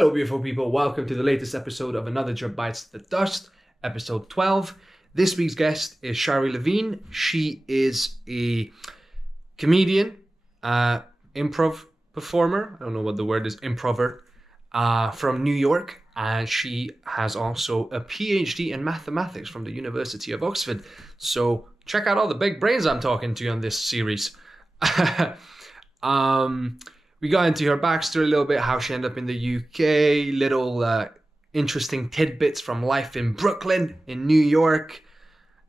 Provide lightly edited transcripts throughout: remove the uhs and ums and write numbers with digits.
Hello, beautiful people. Welcome to the latest episode of Another Job Bites the Dust, episode 12. This week's guest is Shari Levine. She is a comedian, improv performer. I don't know what the word is, improver, from New York. And she has also a PhD in mathematics from the University of Oxford. So check out all the big brains I'm talking to on this series. We got into her backstory a little bit, how she ended up in the UK, little interesting tidbits from life in Brooklyn, in New York.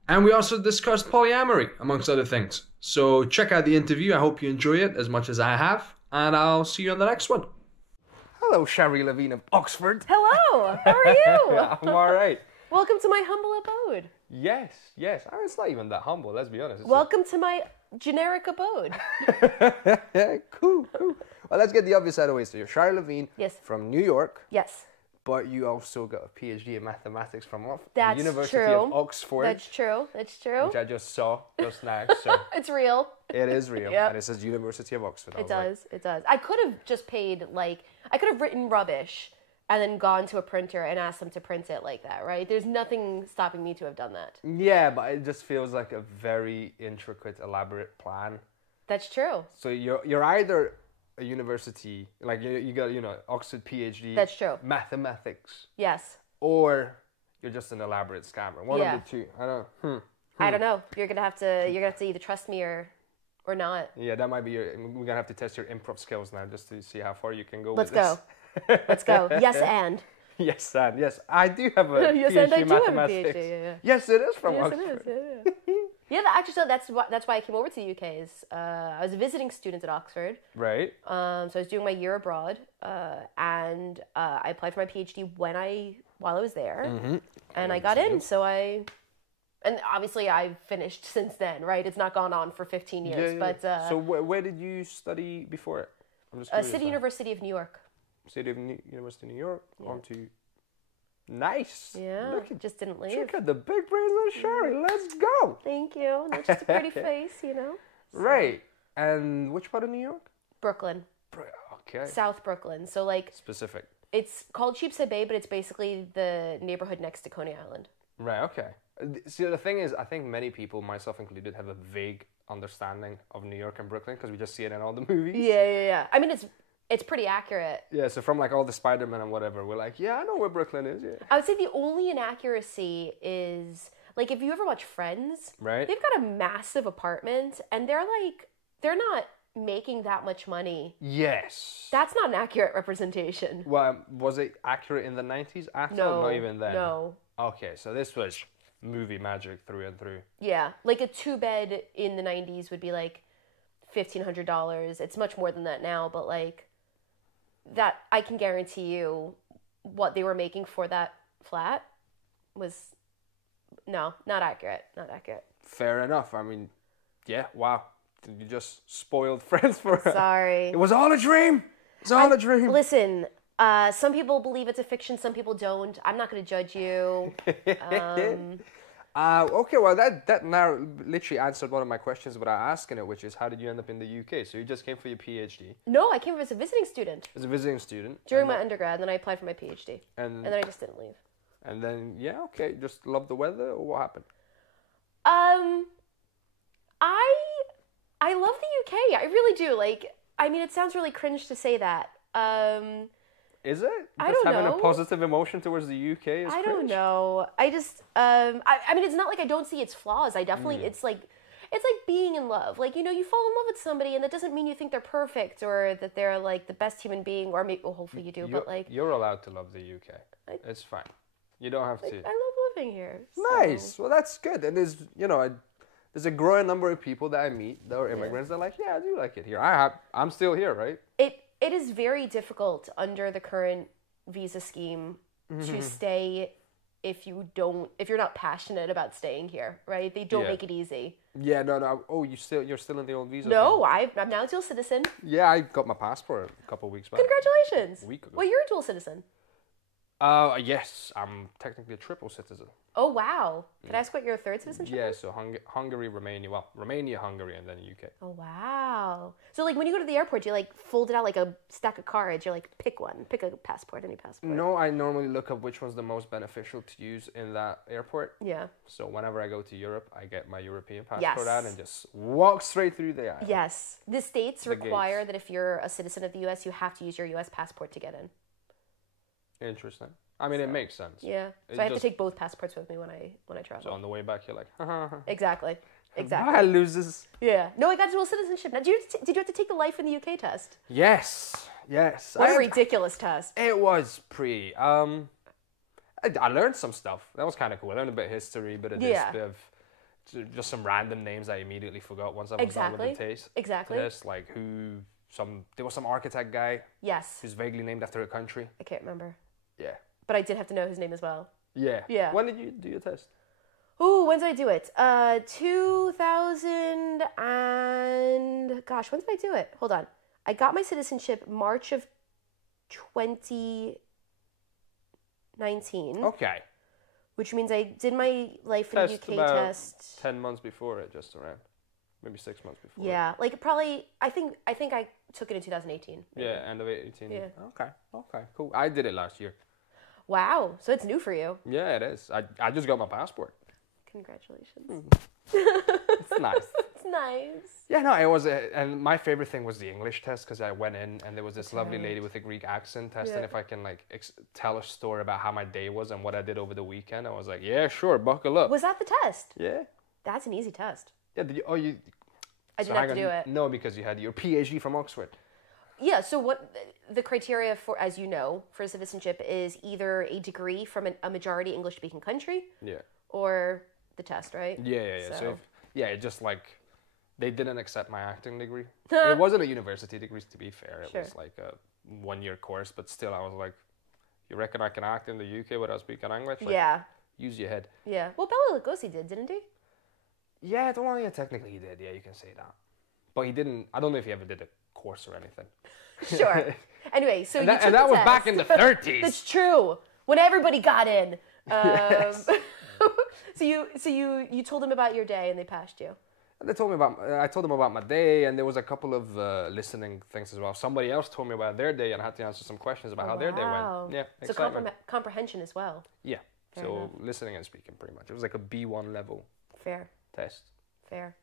And we also discussed polyamory, amongst other things. So check out the interview. I hope you enjoy it as much as I have. And I'll see you on the next one. Hello, Shari Levine of Oxford. Hello, how are you? I'm all right. Welcome to my humble abode. Yes. I mean, it's not even that humble, let's be honest. Welcome to my generic abode. Cool. Well, let's get the obvious out of the way. So you're Shari Levine from New York. Yes. But you also got a PhD in mathematics from the University of Oxford. That's true. Which I just saw just now. So it's real. It is real. Yep. And it says University of Oxford. It does. I could have just paid, I could have written rubbish and then gone to a printer and asked them to print it like that, right? There's nothing stopping me to have done that. Yeah, but it just feels like a very intricate, elaborate plan. That's true. So you're either a university, you got, Oxford PhD. That's true. Mathematics. Yes. Or you're just an elaborate scammer. One of the two. I don't. I don't know. You're gonna have to either trust me or not. Yeah, that might be we're gonna have to test your improv skills now just to see how far you can go. Let's go. Let's go. Yes, and. Yes, and. Yes, I do have a PhD in mathematics. Yeah. Yes, it is from Oxford. Yes, it is. Yeah, actually, so that's why I came over to the UK. I was a visiting student at Oxford. Right. So I was doing my year abroad, and I applied for my PhD while I was there, and I got in. And obviously I finished since then, right? It's not gone on for 15 years, but. So where did you study before it? I'm just City University of New York. University of New York. On to. Nice. Yeah, just didn't leave. Check out the big brains on Shari. Let's go. Thank you. Not just a pretty face, So. Right. And which part of New York? Brooklyn. Okay. South Brooklyn. So specific. It's called Sheepshead Bay, but it's basically the neighborhood next to Coney Island. Right. Okay. See, the thing is, I think many people, myself included, have a vague understanding of New York and Brooklyn because we just see it in all the movies. Yeah. I mean, it's pretty accurate. Yeah, so from all the Spider-Man and whatever, we're like, yeah, I know where Brooklyn is, yeah. I would say the only inaccuracy is, if you ever watch Friends, right? They've got a massive apartment, and they're not making that much money. Yes. That's not an accurate representation. Well, was it accurate in the 90s? No. Not even then. No. Okay, so this was movie magic through and through. Yeah, a 2-bed in the 90s would be $1,500. It's much more than that now, but that I can guarantee you what they were making for that flat was not accurate. Fair enough. I mean, yeah, wow. You just spoiled Friends for her. Sorry. It was all a dream. It's all a dream. Listen, some people believe it's a fiction, some people don't. I'm not going to judge you. Okay, well, that now literally answered one of my questions without asking it, which is, how did you end up in the UK? So you just came for your PhD? No, I came as a visiting student. As a visiting student? During my undergrad, and then I applied for my PhD. And then I just didn't leave. And then, just loved the weather, or what happened? I love the UK. I really do. It sounds really cringe to say that. Is it? I don't know. Having a positive emotion towards the UK is I cringe? don't know. I just, it's not like I don't see its flaws. I definitely, it's like being in love. You fall in love with somebody, and that doesn't mean you think they're perfect or that they're the best human being, or maybe, well, hopefully you do, You're allowed to love the UK. It's fine. You don't have to. I love living here. So. Nice. Well, that's good. And there's, there's a growing number of people that I meet that are immigrants that are like, yeah, I do like it here. I'm still here, right? It is very difficult under the current visa scheme to stay if you're not passionate about staying here, right? They don't make it easy. Yeah, no. Oh, you're still in the old visa? No, I'm now a dual citizen. Yeah, I got my passport a couple of weeks back. Congratulations. A week ago. Well, you're a dual citizen. Yes, I'm technically a triple citizen. Oh, wow. Can I ask what your third citizenship Yeah, is? so Hungary, Romania. Well, Romania, Hungary, and then UK. Oh, wow. So, like, when you go to the airport, you, like, fold it out like a stack of cards. You're like, pick one. Pick a passport, any passport. No, I normally look up which one's the most beneficial to use in that airport. Yeah. So whenever I go to Europe, I get my European passport out Yes. and just walk straight through the aisle. Yes. The states The require gates. that if you're a citizen of the U.S., you have to use your U.S. passport to get in. Interesting. I mean, it makes sense. Yeah. It So I have to just- take both passports with me when I travel. So on the way back, you're like, ha ha ha. Exactly. Exactly. Bye, losers. Yeah. No, I got dual citizenship. Now, did you have to take the life in the UK test? Yes. What a ridiculous test. It was pretty. I learned some stuff. That was kind of cool. I learned a bit of history, bit of this, Yeah. bit of just some random names I immediately forgot once I was done with the taste. Exactly. Test, like there was some architect guy Yes. who's vaguely named after a country. I can't remember. Yeah. But I did have to know his name as well. Yeah. Yeah. When did you do your test? Ooh, when did I do it? 2000 and... Gosh, when did I do it? Hold on. I got my citizenship March of 2019. Okay. Which means I did my life in the Test UK about test. 10 months before it, just around. Maybe 6 months before. Yeah, like probably, I think I took it in 2018. maybe. Yeah, end of 18. Yeah. Okay, cool. I did it last year. Wow, so it's new for you. Yeah, it is. I just got my passport. Congratulations. It's nice. It's nice. Yeah, no, it was, and my favorite thing was the English test because I went in and there was this lovely lady with a Greek accent testing Yeah. if I can like tell a story about how my day was and what I did over the weekend. I was like, yeah, sure, buckle up. Was that the test? Yeah. That's an easy test. Yeah. Did you? Oh, you. I didn't have to do it. No, because you had your PhD from Oxford. Yeah, so what the criteria for, as you know, for citizenship is either a degree from a majority English-speaking country Yeah. or the test, right? Yeah. So, it just like they didn't accept my acting degree. Huh. It wasn't a university degree, to be fair. It Sure. was like a 1-year course, but still, I was like, you reckon I can act in the UK without speaking English? Like, Yeah, Use your head. yeah. Well, Bela Lugosi did, didn't he? Yeah, technically he did. Yeah, you can say that. But he didn't. I don't know if he ever did a course or anything. Sure. Anyway, so And you that, took and that the was test. back in the 30s. That's true. When everybody got in. Yes. So you told them about your day and they passed you. And they told me about. I told them about my day, and there was a couple of listening things as well. Somebody else told me about their day, and I had to answer some questions about how their day Wow. went. Yeah, So excitement. comprehension as well. Yeah. Fair So enough. listening and speaking, pretty much. It was like a B1 level Fair. test. Fair.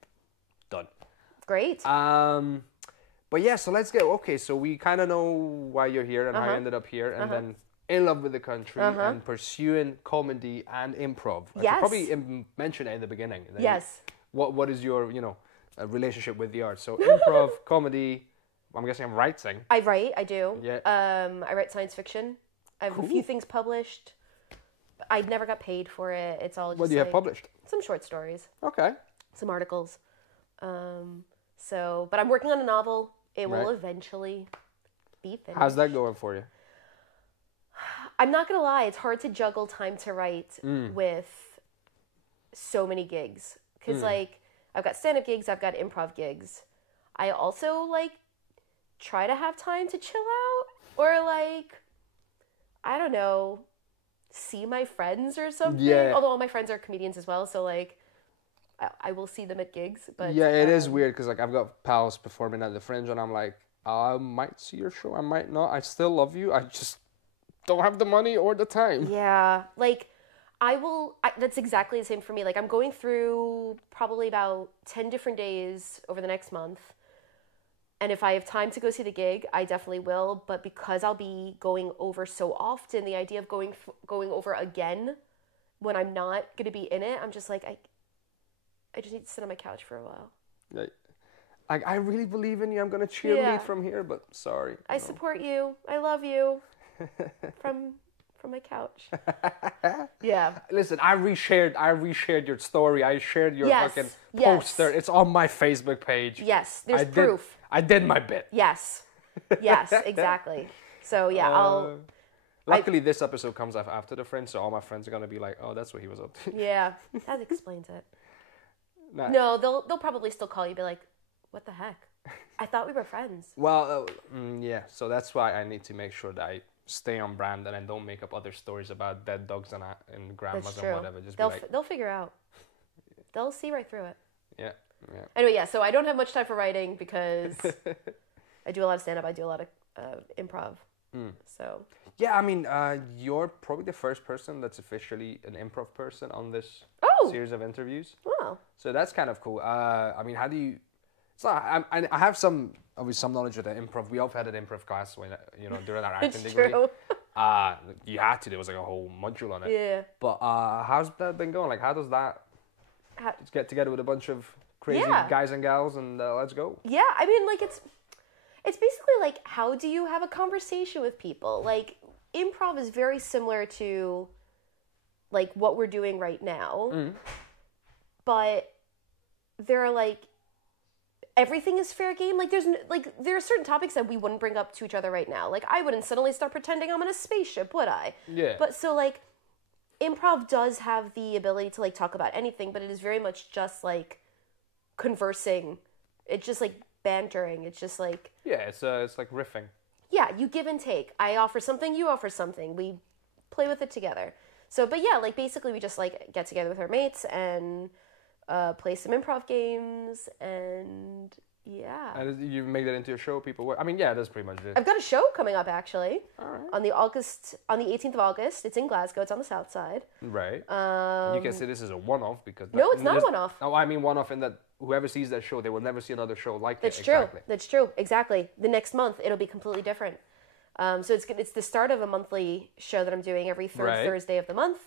Done. Great. But yeah, so let's go. Okay, so we kind of know why you're here and how you ended up here, and then in love with the country and pursuing comedy and improv. I should Yes. probably mention it in the beginning. Then Yes. What is your relationship with the arts? So improv, comedy. I'm guessing I'm writing. I write. I do. Yeah. I write science fiction. I have a few things published. I never got paid for it. It's all just What do you have like, published? some short stories, Okay. some articles. But I'm working on a novel. It will Right. eventually be finished. How's that going for you? I'm not gonna lie, it's hard to juggle time to write Mm. with so many gigs. Because like I've got stand-up gigs, I've got improv gigs. I also like try to have time to chill out or like I don't know, see my friends or something. Yeah. Although all my friends are comedians as well, so like I will see them at gigs. But Yeah, it is weird because like I've got pals performing at the Fringe, and I'm like, I might see your show, I might not. I still love you. I just don't have the money or the time. Yeah, like that's exactly the same for me. Like I'm going through probably about 10 different days over the next month. And if I have time to go see the gig, I definitely will. But because I'll be going over so often, the idea of going over again when I'm not going to be in it, I'm just like, I just need to sit on my couch for a while. Like, I really believe in you. I'm going to cheerlead Yeah. from here, but sorry. I support you. I love you. from my couch. Yeah. Listen, I reshared your story. I shared your Yes, fucking yes. poster. It's on my Facebook page. Yes, there's I did- proof. I did my bit. Yes. Yes, exactly. So yeah, Luckily, this episode comes after the Fringe, so all my friends are going to be like, oh, that's what he was up to. yeah, that explains it. Nah. No, they'll probably still call you and be like, what the heck? I thought we were friends. Well, yeah, so that's why I need to make sure that I stay on brand and then don't make up other stories about dead dogs and grandmas That's and true. whatever. Just They'll figure out. They'll see right through it. Yeah. Anyway, yeah. So I don't have much time for writing because I do a lot of stand up. I do a lot of improv. So. Yeah, I mean, you're probably the first person that's officially an improv person on this series of interviews. Wow. So that's kind of cool. I mean, how do you? So I have some knowledge of the improv. We all had an improv class when during our acting degree. True. You had to. There was like a whole module on it. Yeah. But how's that been going? Like, how does that? Just get together with a bunch of crazy guys and gals and let's go. Yeah, I mean, like it's basically like, how do you have a conversation with people? Like, improv is very similar to like what we're doing right now, but there are like, everything is fair game. Like there are certain topics that we wouldn't bring up to each other right now. Like, I wouldn't suddenly start pretending I'm in a spaceship, would I? Yeah. But so like, improv does have the ability to like talk about anything, but it is very much just like conversing. It's just like bantering. It's just like, yeah, it's like riffing. Yeah, you give and take. I offer something, you offer something. We play with it together. So, but yeah, like basically we just like get together with our mates and play some improv games, and yeah. And you make that into a show. People work. I mean, yeah, that's pretty much it. I've got a show coming up actually. All right. On the 18th of August. It's in Glasgow. It's on the south side. Right. You can say this is a one-off because no, it's not a one-off. No, I mean one-off in that whoever sees that show, they will never see another show like That's it. true. Exactly. That's true. Exactly. The next month it'll be completely different. So it's the start of a monthly show that I'm doing every third Thursday of the month.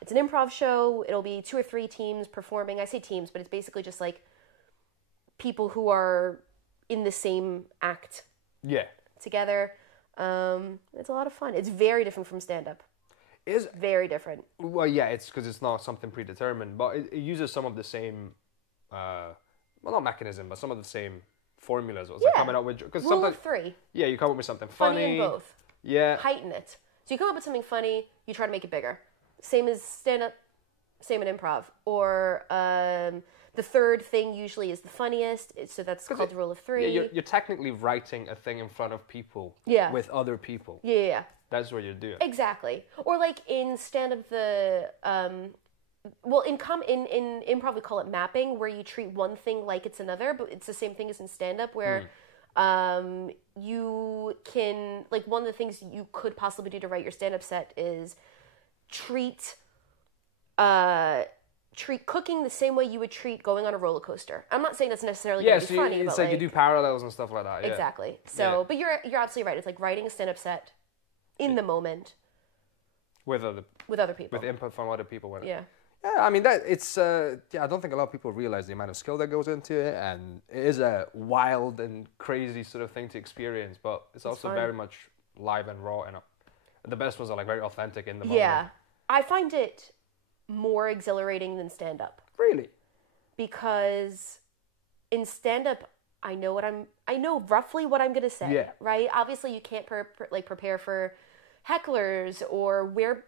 It's an improv show. It'll be 2 or 3 teams performing. I say teams, but it's basically just like people who are in the same act. Yeah. Together. It's a lot of fun. It's very different from stand-up. Is very different. Well, yeah, it's because it's not something predetermined, but it uses some of the same, well, not mechanism, but some of the same formulas. It's like coming up with because Rule of 3. Yeah, you come up with something funny. In both. Yeah. Heighten it. So you come up with something funny, you try to make it bigger. Same as stand-up, same in improv. Or the third thing usually is the funniest, so that's called the rule of 3. Yeah, you're technically writing a thing in front of people. Yeah. With other people. Yeah. That's what you're doing. Exactly. Or like in stand-up, well, in improv we call it mapping, where you treat one thing like it's another, but it's the same thing as in stand-up, where you can, like, one of the things you could possibly do to write your stand-up set is treat cooking the same way you would treat going on a roller coaster. I'm not saying that's necessarily going to be funny, it's but like you do parallels and stuff like that. Yeah. Exactly. So, but you're absolutely right. It's like writing a stand-up set in the moment with other people, with input from other people. Yeah. Yeah, I mean that it's I don't think a lot of people realize the amount of skill that goes into it, and it is a wild and crazy sort of thing to experience, but it's also fun. very much live and raw, and the best ones are like very authentic in the moment. Yeah, I find it more exhilarating than stand-up. Really? Because in stand-up, I know roughly what I'm gonna say. Yeah. Right. Obviously, you can't prepare for hecklers or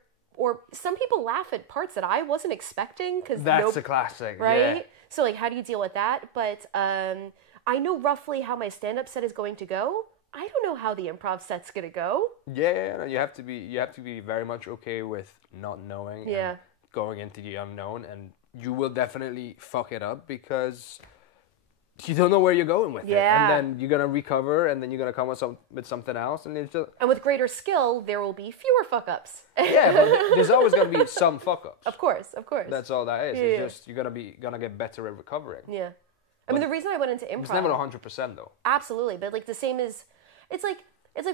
some people laugh at parts that I wasn't expecting because that's a classic, right? Yeah. So like, how do you deal with that? But I know roughly how my stand-up set is going to go. I don't know how the improv set's gonna go. Yeah, you have to be very much okay with not knowing. Yeah. And going into the unknown, and you will definitely fuck it up because you don't know where you're going with it, and then you're gonna recover, and then you're gonna come with something else, and it's just. And with greater skill, there will be fewer fuck ups. Yeah, but there's always gonna be some fuck ups. Of course. That's all that is. Yeah. It's just you're gonna get better at recovering. Yeah, I mean the reason I went into improv. It's never 100% though. Absolutely, but like the same as, it's like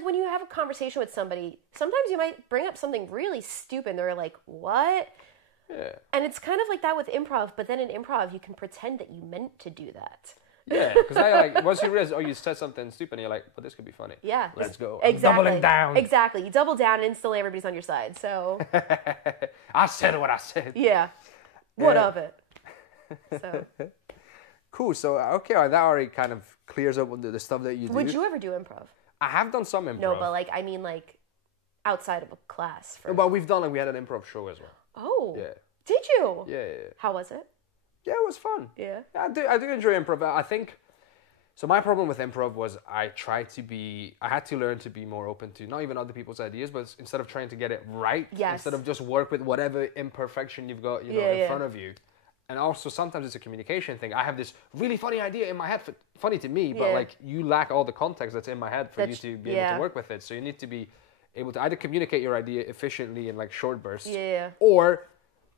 when you have a conversation with somebody. Sometimes you might bring up something really stupid. And they're like, "What?" Yeah. And it's kind of like that with improv, but then in improv you can pretend that you meant to do that. Yeah, because I once you realize, you said something stupid, and you're like, but this could be funny. Yeah. Let's go. Exactly. I'm doubling down. Exactly. You double down and instantly everybody's on your side. So. I said what I said. Yeah. What of it? So. Cool. So, okay, that already kind of clears up the stuff that you do. Would you ever do improv? I have done some improv. No, but I mean outside of a class. Well, we've done, we had an improv show as well. Oh. Yeah. Did you? Yeah. How was it? Yeah, it was fun. Yeah. I do enjoy improv. I think So my problem with improv was I had to learn to be more open to not even other people's ideas, but instead of trying to get it right, instead of just work with whatever imperfection you've got, in front of you. And also sometimes it's a communication thing. I have this really funny idea in my head, funny to me, but like you lack all the context that's in my head for you to be able to work with it. So you need to be able to either communicate your idea efficiently in like short bursts, or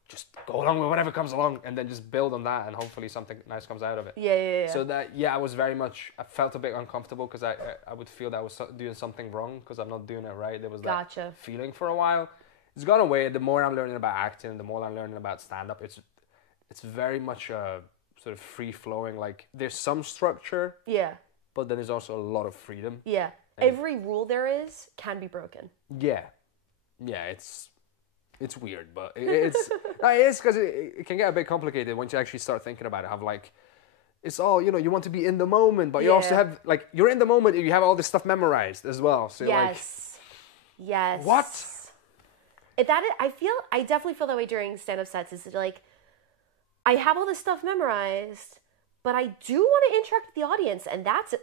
just go along with whatever comes along and then just build on that and hopefully something nice comes out of it. So that, I was I felt a bit uncomfortable because I would feel that I was doing something wrong because I'm not doing it right. There was that feeling for a while. It's gone away. The more I'm learning about acting, the more I'm learning about stand-up, it's very much sort of free-flowing. Like, there's some structure, but then there's also a lot of freedom. Yeah. Every rule there is can be broken. Yeah, it's weird, but it's it is because it can get a bit complicated once you actually start thinking about it. Have like, it's all, you want to be in the moment, but you also have like, you're in the moment and you have all this stuff memorized as well. So yes, what? I definitely feel that way during stand-up sets. Is like, I have all this stuff memorized, but I do want to interact with the audience, and that's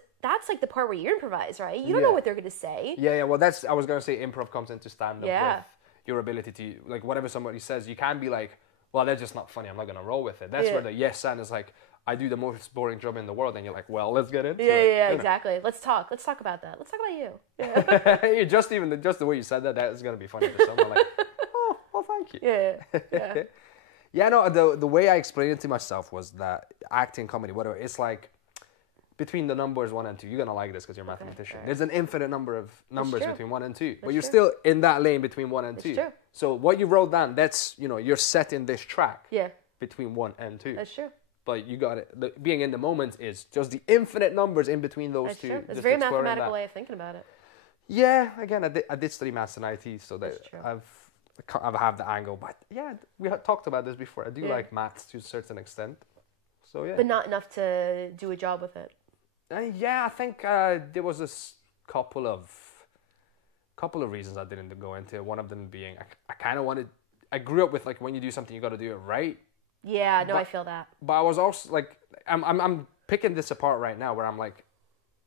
like the part where you improvise, right? You don't know what they're going to say. Yeah. Well, I was going to say improv comes into stand-up with your ability to, like, whatever somebody says, you can be like, well, they're just not funny, I'm not going to roll with it. That's where the yes and is like, I do the most boring job in the world, and you're like, well, let's get into it. Yeah, exactly. Let's talk about that. Let's talk about you. Yeah. just the way you said that is going to be funny to someone. Like, oh, well, thank you. Yeah. Yeah, no, the way I explained it to myself was that acting, comedy, whatever, it's like between the numbers 1 and 2. You're going to like this because you're a mathematician. Right. There's an infinite number of numbers between 1 and 2. But you're still in that lane between 1 and 2. True. So what you wrote down, that's, you're set in this track between 1 and 2. That's true. But you got it. Being in the moment is just the infinite numbers in between those two. It's a very mathematical way of thinking about it. Yeah, again, I did study maths and IT, so that I have the angle. But yeah, we had talked about this before. I do like maths to a certain extent. So yeah. But not enough to do a job with it. I think there was a couple of reasons I didn't go into it. One of them being I kind of wanted. I grew up with like when you do something, you got to do it right. Yeah, no, I feel that. But I was also like, I'm picking this apart right now, where I'm like,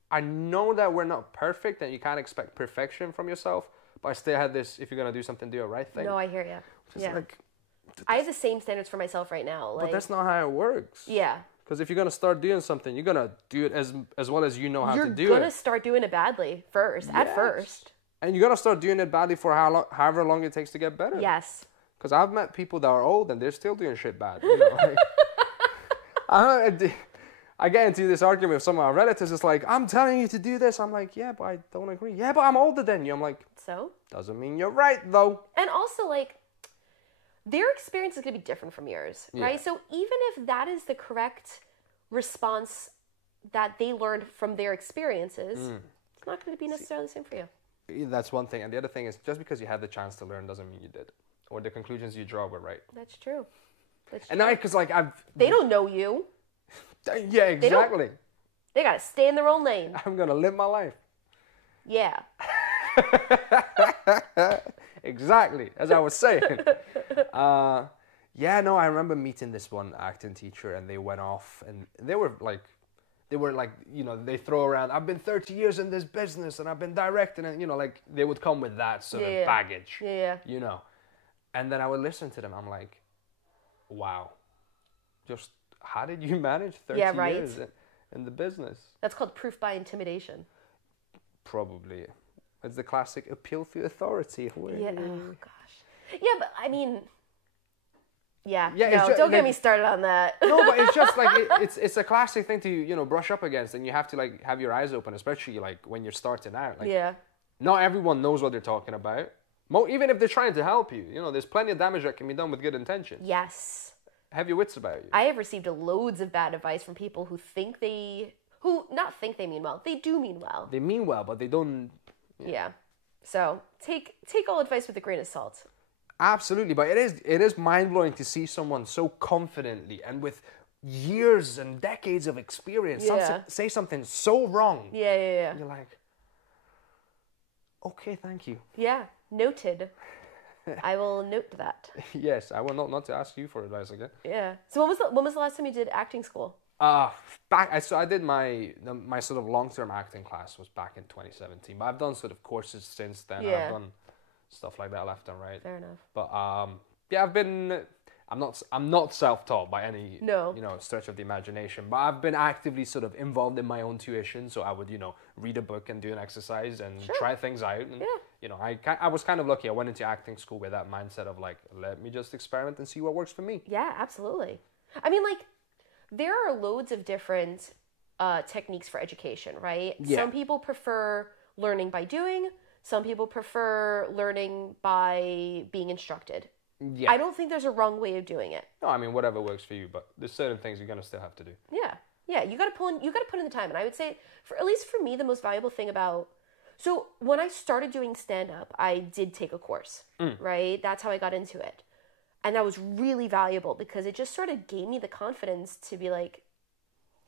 I know that we're not perfect, and you can't expect perfection from yourself. But I still had this: if you're gonna do something, do it right thing. No, I hear you. Yeah. Like, I have the same standards for myself right now. Like, but that's not how it works. Yeah. Because if you're gonna start doing something, you're gonna do it as well as you know how to do it. You're gonna start doing it badly first, at first. And you're gonna start doing it badly for however long it takes to get better. Yes. Because I've met people that are old and they're still doing shit bad. You know? Like, I get into this argument with some of my relatives. It's like, I'm telling you to do this. I'm like, yeah, but I don't agree. Yeah, but I'm older than you. I'm like, so? Doesn't mean you're right, though. And also, like, their experience is going to be different from yours, right? So even if that is the correct response that they learned from their experiences, it's not going to be necessarily the same for you. That's one thing. And the other thing is, just because you had the chance to learn doesn't mean you did. Or the conclusions you draw were right. That's true. And I, because like they don't know you. Yeah, exactly. They got to stay in their own lane. I'm going to live my life. Yeah. Exactly, as I was saying. Yeah, no, I remember meeting this one acting teacher, and they went off, and they were like, you know, they throw around, I've been 30 years in this business, and I've been directing, and, you know, like, they would come with that sort of baggage, you know. And then I would listen to them, I'm like, wow, just how did you manage 30 years in the business? That's called proof by intimidation. Probably. It's the classic appeal to authority. Yeah, oh gosh. Yeah, but I mean, no, just, don't get me started on that. No, but it's just like, it's a classic thing to, you know, brush up against, and you have to like have your eyes open, especially like when you're starting out. Like, not everyone knows what they're talking about. Even if they're trying to help you, you know, there's plenty of damage that can be done with good intentions. Yes. Have your wits about you. I have received loads of bad advice from people who not think they mean well. They do mean well. They mean well, but they don't. Yeah. So take all advice with a grain of salt. Absolutely, but it is mind-blowing to see someone so confidently and with years and decades of experience say something so wrong. Yeah. And you're like, okay, thank you. Yeah, noted. I will note that. Yes, I will not to ask you for advice again. Yeah. So when was the last time you did acting school? So I did my sort of long-term acting class was back in 2017, but I've done sort of courses since then. Yeah. I've done stuff like that left and right. Fair enough. But I'm not self-taught by any stretch of the imagination, but I've been actively sort of involved in my own tuition. So I would read a book and do an exercise and try things out. And, I was kind of lucky. I went into acting school with that mindset of like, let me just experiment and see what works for me. Yeah, absolutely. I mean, like, there are loads of different techniques for education, right? Yeah. Some people prefer learning by doing. Some people prefer learning by being instructed. Yeah. I don't think there's a wrong way of doing it. No, I mean, whatever works for you, but there's certain things you're going to still have to do. Yeah, you got to put in the time. And I would say, at least for me, the most valuable thing so when I started doing stand-up, I did take a course, right? That's how I got into it. And that was really valuable because it just sort of gave me the confidence to be like,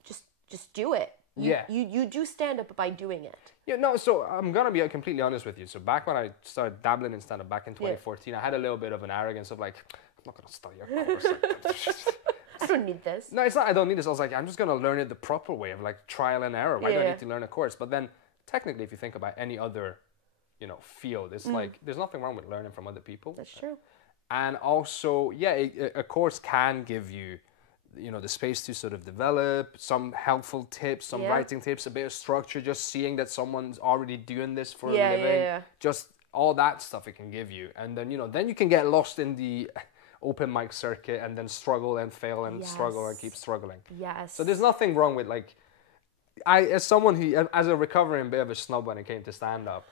just do it. You do stand-up by doing it. Yeah, no, so I'm going to be completely honest with you. So back when I started dabbling in stand-up back in 2014, I had a little bit of an arrogance of like, I'm not going to study a course. I don't need this. No, it's not I don't need this. I was like, I'm just going to learn it the proper way of like trial and error. Why do I need to learn a course? But then technically, if you think about any other, field, it's like, there's nothing wrong with learning from other people. That's true. And also, a course can give you, the space to sort of develop some helpful tips, some writing tips, a bit of structure, just seeing that someone's already doing this for a living, just all that stuff it can give you. And then, then you can get lost in the open mic circuit and then struggle and fail and struggle and keep struggling. Yes. So there's nothing wrong with like, as someone who, as a recovering bit of a snob when it came to stand-up,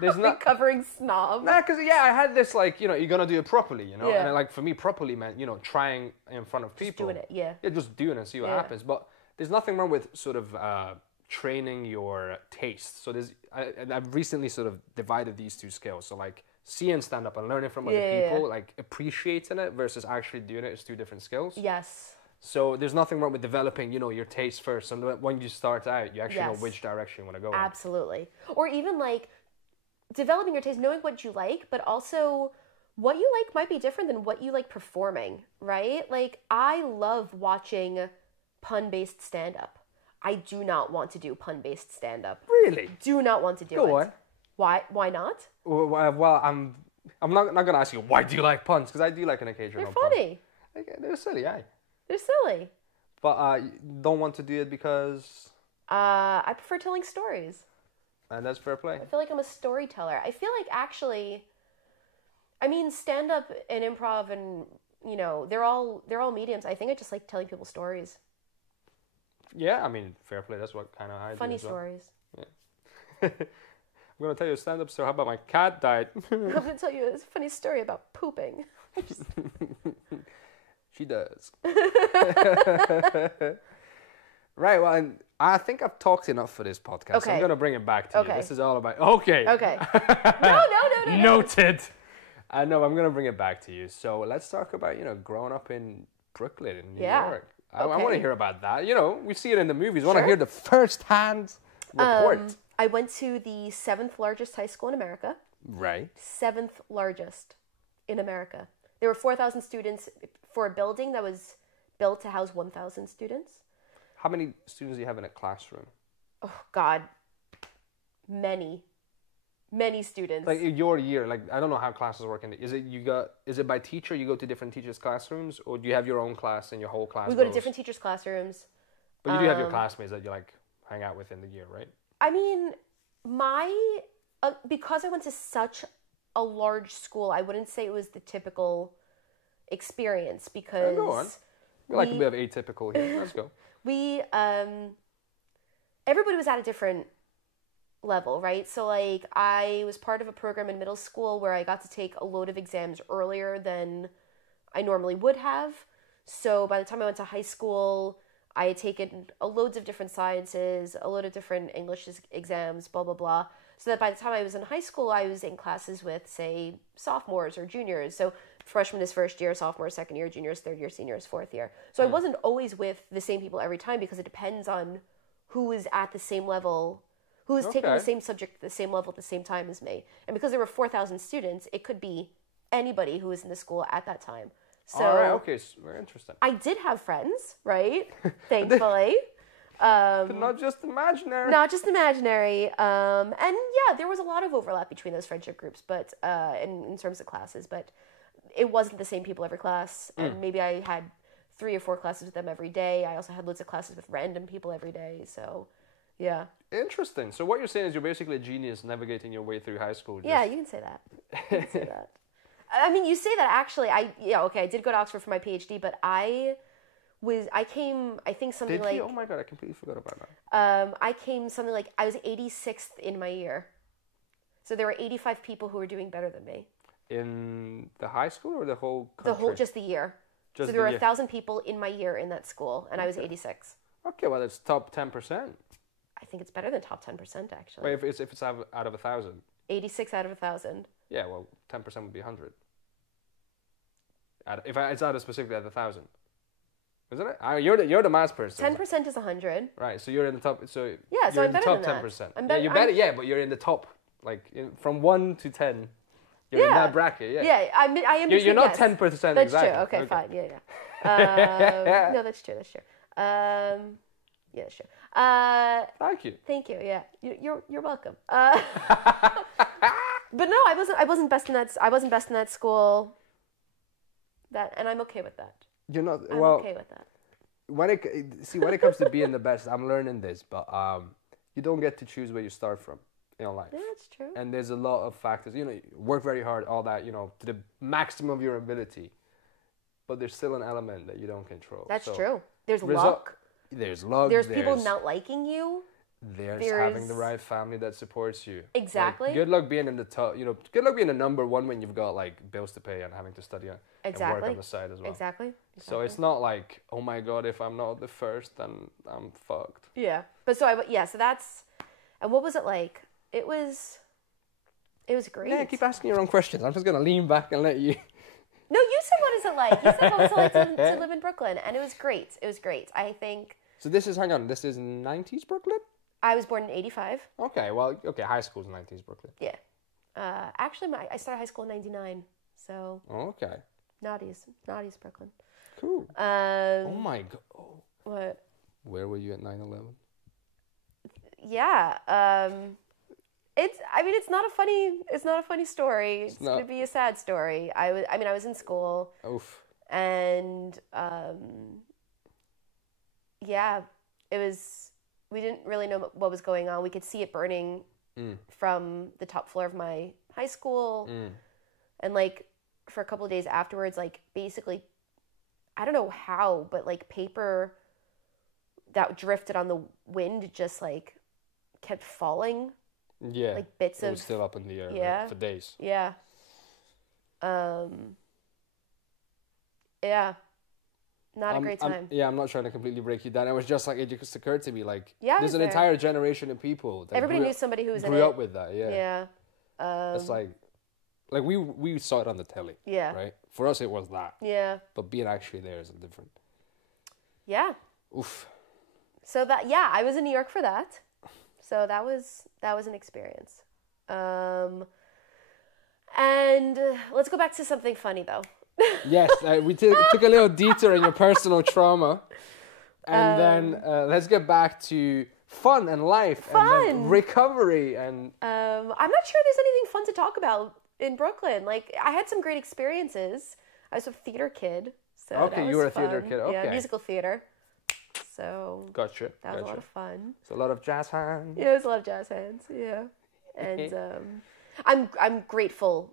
there's not recovering snob. Nah, because I had this like, you're gonna do it properly, and like for me, properly meant trying in front of people, just doing it, just doing it and see what happens. But there's nothing wrong with sort of training your taste. So I've recently sort of divided these two skills. So like seeing stand up and learning from other people, like appreciating it versus actually doing it is two different skills. Yes. So there's nothing wrong with developing, your taste first, and when you start out, you actually know which direction you want to go. Absolutely. Or even like developing your taste, knowing what you like, but also what you like might be different than what you like performing, right? Like, I love watching pun-based stand-up. I do not want to do pun-based stand-up. Really? Do not want to do it. Go on. Why not? Well, I'm not going to ask you, why do you like puns? Because I do like an occasional pun. They're funny. They're silly, aye. They're silly. But don't want to do it because... I prefer telling stories. And that's fair play. I feel like I'm a storyteller. I feel like actually, I mean, stand-up and improv and, they're all mediums. I think I just like telling people stories. Yeah, I mean, fair play. That's what kind of I do. Funny stories. Yeah. I'm going to tell you a stand-up story. How about my cat died? I'm going to tell you a funny story about pooping. She does. Right, well, and I think I've talked enough for this podcast. Okay. I'm going to bring it back to you. This is all about... Okay. No. Noted. I know, I'm going to bring it back to you. So let's talk about, growing up in Brooklyn, in New York. I want to hear about that. We see it in the movies. I want to hear the first-hand report. I went to the 7th largest high school in America. Right. 7th largest in America. There were 4,000 students for a building that was built to house 1,000 students. How many students do you have in a classroom? Oh, God. Many students. Like your year, like I don't know how classes work. Is it by teacher? You go to different teachers' classrooms, or do you have your own class and your whole class? We go to different teachers' classrooms. But you do have your classmates that you like hang out with in the year, right? I mean, because I went to such a large school, I wouldn't say it was the typical experience because... Go on. We like a bit of atypical here. Let's go. Everybody was at a different level, right? So like I was part of a program in middle school where I got to take a load of exams earlier than I normally would have. So by the time I went to high school, I had taken loads of different sciences, a load of different English exams, blah, blah, blah. So that by the time I was in high school, I was in classes with, say, sophomores or juniors. So freshman is first year, sophomore is second year, junior is third year, senior is fourth year. So I wasn't always with the same people every time because it depends on who is at the same level, who is taking the same subject at the same level at the same time as me. And because there were 4,000 students, it could be anybody who was in the school at that time. So all right, okay, so very interesting. I did have friends, right? Thankfully. But not just imaginary. Not just imaginary. And yeah, there was a lot of overlap between those friendship groups, but in terms of classes, but it wasn't the same people every class. And maybe I had 3 or 4 classes with them every day. I also had loads of classes with random people every day. So, yeah. Interesting. So what you're saying is you're basically a genius navigating your way through high school. Yeah, you can say that. You can say that. I mean, you say that actually. I did go to Oxford for my PhD, but I came, I think something Did like... you? Oh my God, I completely forgot about that. I came something like, I was 86th in my year. So there were 85 people who were doing better than me. In the high school or the whole country? Just the year. So there were 1,000 people in my year in that school, and I was 86. Okay, well, it's top 10%. I think it's better than top 10%, actually. Wait, if it's out of 1,000? 86 out of 1,000. Yeah, well, 10% would be 100. It's out of specifically at 1,000. Isn't it? You're the maths person. 10% is 100. Right, so you're in the top. So yeah, so you're I'm better in the than top 10%. That. Yeah, you're better. Yeah, but you're in the top, like from 1 to 10. You're in that bracket. Yeah. Yeah, I am. You're not 10% exactly. That's true. Okay, fine. Yeah. No, that's true. That's true. Yeah, that's true. Thank you. Thank you. Yeah, you're welcome. But no, I wasn't best in that. I wasn't best in that school. And I'm okay with that. You're not. I'm well, okay with that. When it comes to being the best, I'm learning this, but you don't get to choose where you start from in your life. Yeah, that's true. And there's a lot of factors. You work very hard, all that. To the maximum of your ability, but there's still an element that you don't control. That's true. There's luck. There's luck. There's people not liking you. There's having the right family that supports you. Exactly. Like, good luck being in the top. Good luck being the number one when you've got like bills to pay and having to study and work on the side as well. Exactly. So it's not like, oh my God, if I'm not the first, then I'm fucked. Yeah. But so so that's, and what was it like? It was great. Yeah, keep asking your own questions. I'm just gonna lean back and let you. No, you said what is it like? You said what was it like to live in Brooklyn, and it was great. It was great. I think. So this is 90s Brooklyn? I was born in 85. Okay, high school's 90s Brooklyn. Yeah. Actually, I started high school in 99, so. Okay. Naughty's Brooklyn. Cool. Oh my God. Oh. What? Where were you at 9/11? Yeah. It's not a funny story. It's going to be a sad story. I was in school. Oof. And yeah, we didn't really know what was going on. We could see it burning from the top floor of my high school. And like for a couple of days afterwards, like basically, I don't know how, but like paper that drifted on the wind just like kept falling. Yeah. Like bits it was still up in the air, yeah, right, for days. Yeah. Yeah. Not a great time. I'm not trying to completely break you down. It was just like, it just occurred to me, like, there's an entire generation of people that everybody knew somebody who was in it. Grew up with that, yeah. Yeah. It's like we saw it on the telly. Yeah. Right? For us, it was that. Yeah. But being actually there is different. Yeah. Oof. So I was in New York for that. So that was an experience. And let's go back to something funny though. Yes, we took a little detour in your personal trauma, and then let's get back to fun and life and recovery and. I'm not sure there's anything fun to talk about in Brooklyn. Like I had some great experiences. I was a theater kid, so okay, you were a theater kid. Okay, yeah, musical theater. So gotcha. That was a lot of fun. So a lot of jazz hands. Yeah, it was a lot of jazz hands. Yeah, and I'm grateful.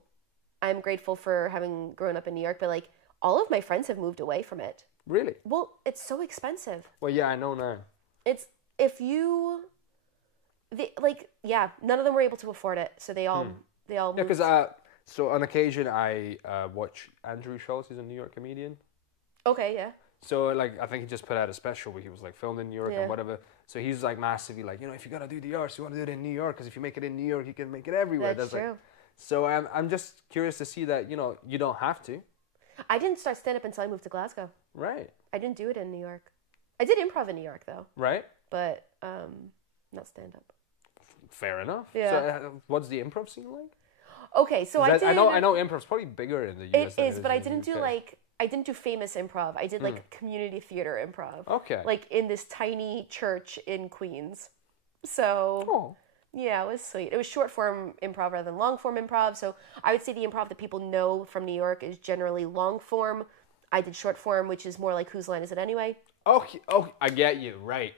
I'm grateful for having grown up in New York, but like all of my friends have moved away from it. Really? Well, it's so expensive. Well, yeah, I know now. None of them were able to afford it, so they all moved. Yeah, because so on occasion I watch Andrew Schultz. He's a New York comedian. Okay, yeah. So like I think he just put out a special where he was like filmed in New York and whatever. So he's like massively like, if you gotta do the arts, you want to do it in New York, because if you make it in New York, you can make it everywhere. That's true. Like, so I'm just curious to see that you don't have to. I didn't start stand up until I moved to Glasgow. Right. I didn't do it in New York. I did improv in New York though. Right. But not stand up. Fair enough. Yeah. So what's the improv scene like? Okay, so I know improv's probably bigger in the US. It is, but I didn't do I didn't do famous improv. I did like community theater improv. Okay. Like in this tiny church in Queens. So yeah, it was sweet. It was short form improv rather than long form improv. So I would say the improv that people know from New York is generally long form. I did short form, which is more like Whose Line Is It Anyway? Okay, I get you, right.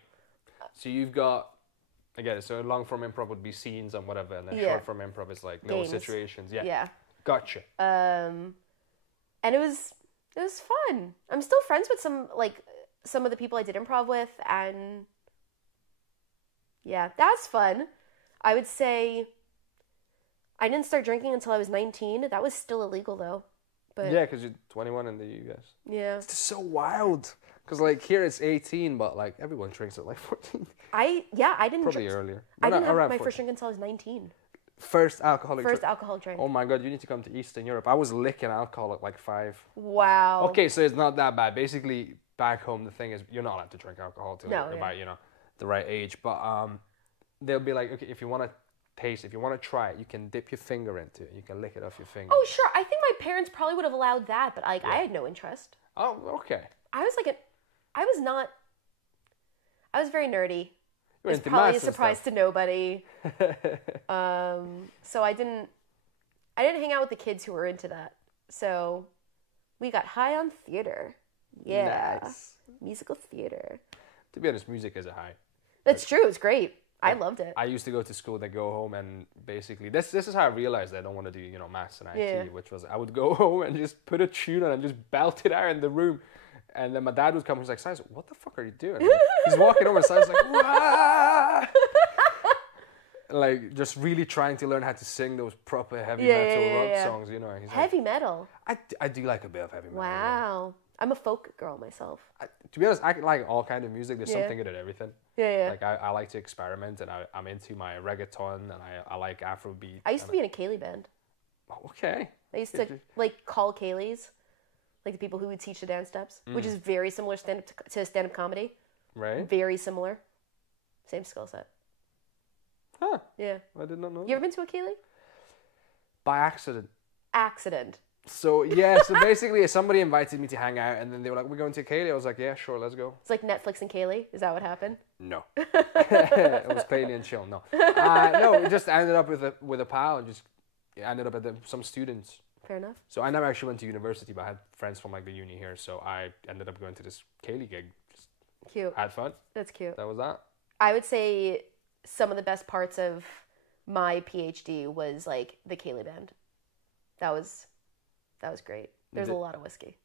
So you've got, I get it. So long form improv would be scenes and whatever, and then short form improv is like little situations. Yeah. Gotcha. And it was fun. I'm still friends with some of the people I did improv with, and yeah, that's fun. I would say I didn't start drinking until I was 19. That was still illegal though. But yeah, because you're 21 in the US. Yeah. It's so wild. Because like here it's 18, but like everyone drinks at like 14. I didn't probably earlier. I didn't have my first drink until I was 19. First alcoholic drink. Oh my god, you need to come to Eastern Europe. I was licking alcohol at like 5. Wow. Okay, so it's not that bad. Basically, back home the thing is you're not allowed to drink alcohol till you're about, the right age. But they'll be like, okay, if you want to taste, if you want to try it, you can dip your finger into it. You can lick it off your finger. Oh, sure. I think my parents probably would have allowed that, but I had no interest. Oh, okay. I was very nerdy. It's probably a surprise to nobody. So I didn't hang out with the kids who were into that. So we got high on theater. Yeah. Nice. Musical theater. To be honest, music is a high. That's true. It's great. I loved it. I used to go to school, then go home, and basically this is how I realized I don't want to do maths and IT, which was I would go home and just put a tune on and just belt it out in the room, and then my dad would come and he's like, Sylas, what the fuck are you doing? He's walking over and Sylas like, wah! Like just really trying to learn how to sing those proper heavy metal rock songs, He's heavy metal. I do like a bit of heavy metal. Wow. I'm a folk girl myself. To be honest, I like all kind of music. There's something good at everything. Yeah. Like I like to experiment, and I'm into my reggaeton, and I like Afrobeat. I used to be in a Kaylee band. Okay. I used to call Kayleys, like the people who would teach the dance steps, which is very similar to stand-up comedy. Right. Very similar. Same skill set. Huh. Yeah. I did not know. You ever been to a Kaylee? By accident. So basically somebody invited me to hang out, and then they were like, we're going to Kaylee. I was like, yeah, sure, let's go. It's like Netflix and Kaylee. Is that what happened? No. It was Kaylee and chill. No. No, we just ended up with a pal, and just ended up at some students. Fair enough. So I never actually went to university, but I had friends from like the uni here, so I ended up going to this Kaylee gig. Just cute. Had fun. That's cute. That was that. I would say some of the best parts of my PhD was like the Kaylee band. That was great. There's a lot of whiskey.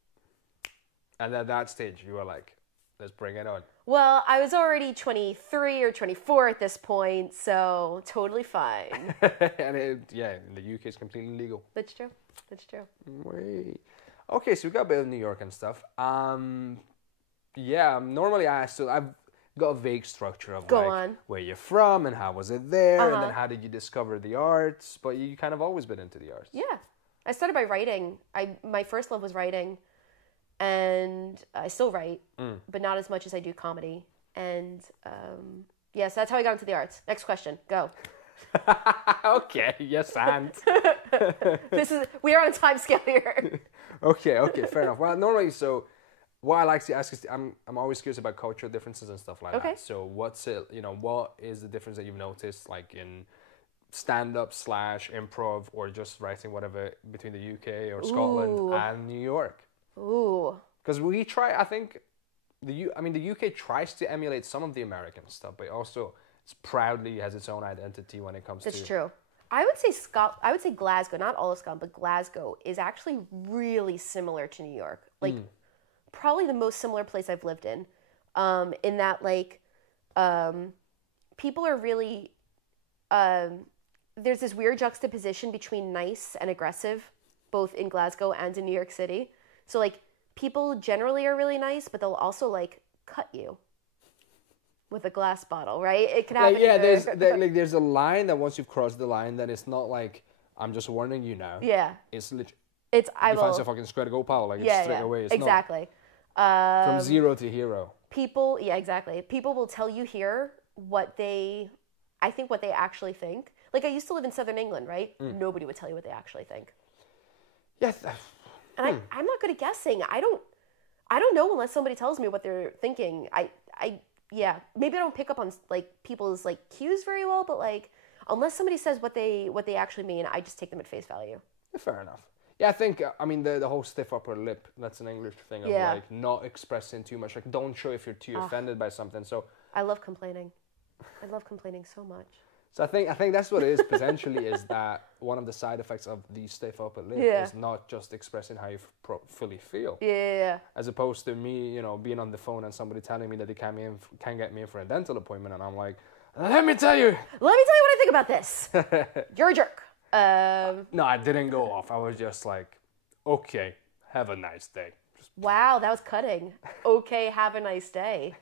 And at that stage, you were like, let's bring it on. Well, I was already 23 or 24 at this point, so totally fine. And in the UK, it's completely legal. That's true. Wait. Okay, so we got a bit of New York and stuff. Normally I've got a vague structure of where you're from and how was it there, and then how did you discover the arts, but you kind of always been into the arts. Yeah. I started by writing. My first love was writing, and I still write, but not as much as I do comedy. And so that's how I got into the arts. Next question, go. Okay, yes, and we are on a time scale here. Okay, fair enough. Well, normally, so what I like to ask is, I'm always curious about cultural differences and stuff like that. So what is the difference that you've noticed, like in stand-up / improv, or just writing whatever, between the UK or Scotland and New York? Ooh. Because we try, I think, the UK tries to emulate some of the American stuff, but also it proudly has its own identity when it comes to... That's true. I would say Glasgow, not all of Scotland, but Glasgow is actually really similar to New York. Like, probably the most similar place I've lived in that, like, people are really... there's this weird juxtaposition between nice and aggressive, both in Glasgow and in New York City. So, like, people generally are really nice, but they'll also, like, cut you with a glass bottle, right? It can happen. There's a line that once you've crossed the line, then it's not like, I'm just warning you now. Yeah. It's literally... You find yourself fucking square to go, pal. Like, it's straight away. It's exactly. From zero to hero. People will tell you here what they actually think. Like, I used to live in Southern England, right? Nobody would tell you what they actually think. Yes. And I'm not good at guessing. I don't know unless somebody tells me what they're thinking. Yeah, maybe I don't pick up on like people's like cues very well, but like unless somebody says what they actually mean, I just take them at face value. Fair enough. Yeah, I think, I mean, the whole stiff upper lip, that's an English thing of like not expressing too much. Like, don't show if you're too offended by something. So I love complaining. I love complaining so much. So I think that's what it is potentially, is that one of the side effects of the stiff upper lip is not just expressing how you fully feel. Yeah. As opposed to me, you know, being on the phone and somebody telling me that they can't get me in for a dental appointment, and I'm like, let me tell you what I think about this. You're a jerk. No, I didn't go off. I was just like, okay, have a nice day. Wow, that was cutting. Okay, have a nice day.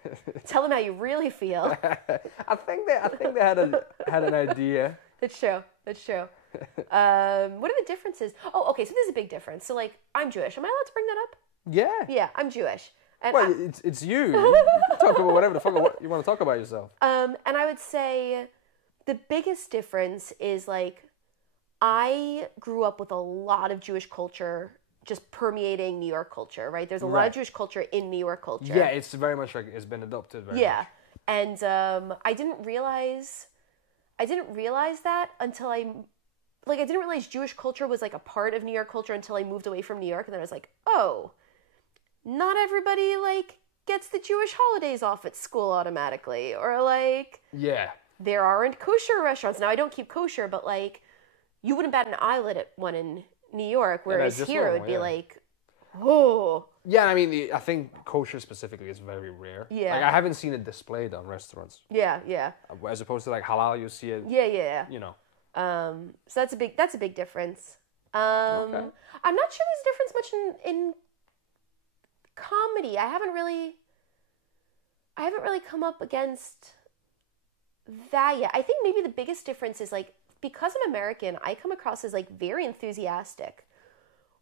Tell them how you really feel. I think they had an idea. That's true. What are the differences? Oh, okay, so this is a big difference. So like, I'm Jewish. Am I allowed to bring that up? Yeah. Yeah, I'm Jewish. And well, it's you. You can talk about whatever the fuck you want to talk about yourself. And I would say the biggest difference is like, I grew up with a lot of Jewish culture just permeating New York culture, right? There's a lot of Jewish culture in New York culture. Yeah, it's very much like it's been adopted very much. And I didn't realize that until I didn't realize Jewish culture was like a part of New York culture until I moved away from New York, and then I was like, oh, not everybody like gets the Jewish holidays off at school automatically, or like there aren't kosher restaurants. Now I don't keep kosher, but like you wouldn't bat an eyelid at one in New York, whereas here it would be like, oh. Yeah, I mean, I think kosher specifically is very rare. Yeah. Like, I haven't seen it displayed on restaurants. Yeah. As opposed to like halal, you see it. Yeah. You know. So that's a big difference. Okay. I'm not sure there's a difference much in comedy. I haven't really come up against that yet. I think maybe the biggest difference is like, because I'm American, I come across as like very enthusiastic,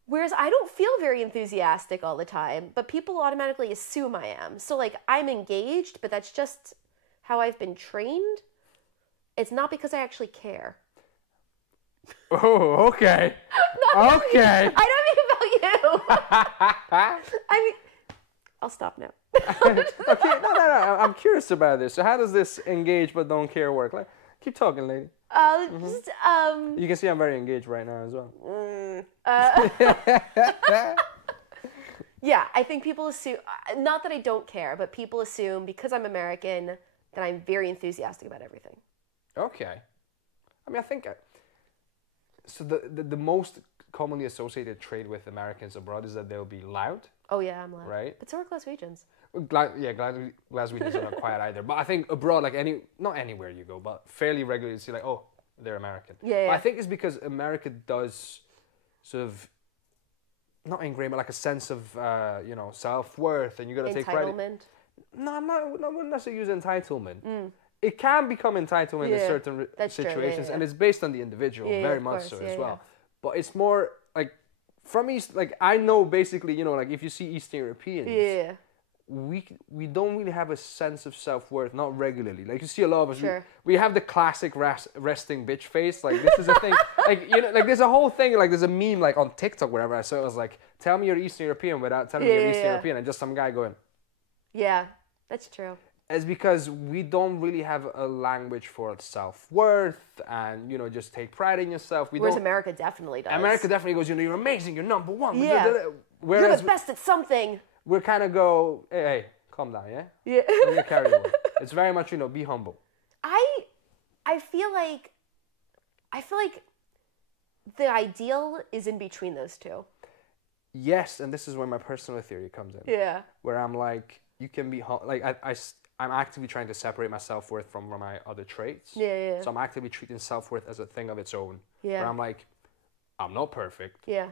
whereas I don't feel very enthusiastic all the time, but people automatically assume I am. So like I'm engaged, but that's just how I've been trained. It's not because I actually care. Oh, okay. Okay. I don't mean about you. I mean, I'll stop now. Okay, no. I'm curious about this. So how does this engage but don't care work? Like, keep talking, lady. You can see I'm very engaged right now as well. Yeah, I think people assume, not that I don't care, but people assume because I'm American that I'm very enthusiastic about everything. Okay. I mean, I think, so the most commonly associated trait with Americans abroad is that they'll be loud. Oh yeah, I'm loud. Right? But so are Glaswegians. Glaswegians are not quiet either. But I think abroad, like not anywhere you go, but fairly regularly you see like, oh, they're American. Yeah. I think it's because America does sort of, not ingrain, but like a sense of, self-worth, and you got to take pride. Entitlement? No, I wouldn't necessarily use entitlement. It can become entitlement in certain situations, and it's based on the individual, very much so as well. But it's more like, from East, like I know basically, like if you see Eastern Europeans, we don't really have a sense of self-worth, not regularly. Like you see a lot of us, we have the classic resting bitch face. Like this is a thing. Like like there's a whole thing. Like there's a meme like on TikTok, wherever I saw it was like, tell me you're Eastern European without telling me you're Eastern European, and just some guy going. Yeah, that's true. It's because we don't really have a language for self-worth and, just take pride in yourself. Whereas America definitely does. America definitely goes, you're amazing, you're number one. Yeah. Whereas you're the best at something. We kind of go, hey, calm down, yeah? Yeah. Don't get carried away. It's very much, be humble. I feel like the ideal is in between those two. Yes, and this is where my personal theory comes in. Yeah. Where I'm like, you can be, I'm actively trying to separate my self-worth from my other traits. Yeah. So I'm actively treating self-worth as a thing of its own. Yeah. Where I'm like, I'm not perfect. Yeah.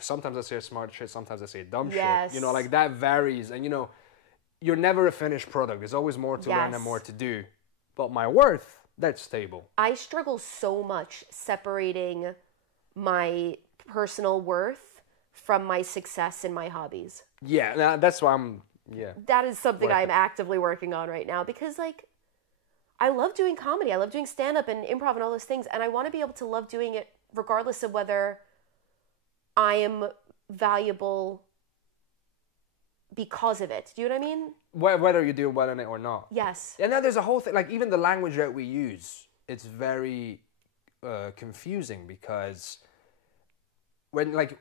Sometimes I say smart shit, sometimes I say dumb yes. shit. Like that varies. And, you're never a finished product. There's always more to learn and more to do. But my worth, that's stable. I struggle so much separating my personal worth from my success in my hobbies. Yeah, that's why that is something I'm actively working on right now, because I love doing comedy. I love doing stand-up and improv and all those things, and I want to be able to love doing it regardless of whether I am valuable because of it. Do you know what I mean? Whether you do well in it or not. Yes. And then there's a whole thing, like even the language that we use, it's very confusing because when, like,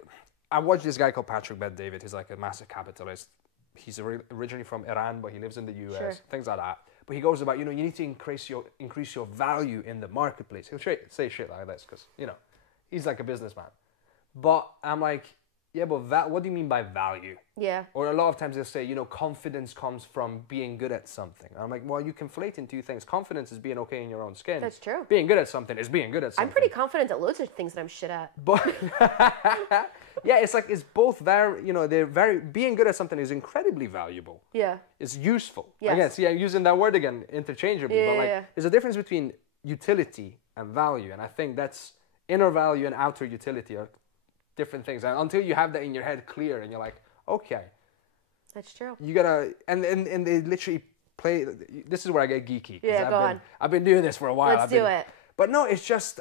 I watched this guy called Patrick Bet-David. He's like a massive capitalist. He's originally from Iran, but he lives in the US, sure. things like that. But he goes about, you need to increase your value in the marketplace. He'll say shit like this because, he's like a businessman. But I'm like, yeah, but what do you mean by value? Yeah. Or a lot of times they'll say, confidence comes from being good at something. I'm like, well, you conflate in two things. Confidence is being okay in your own skin. That's true. Being good at something is being good at something. I'm pretty confident at loads of things that I'm shit at. But yeah, it's like, it's both being good at something is incredibly valuable. Yeah. It's useful. Yes. Again, see, I'm using that word again interchangeably. Yeah, but like, yeah. there's a difference between utility and value. And I think that's inner value and outer utility are different things. And until you have that in your head clear and you're like, okay. That's true. You gotta, and they literally play, this is where I get geeky. Yeah, go on. I've been doing this for a while. Let's do it. But no, it's just,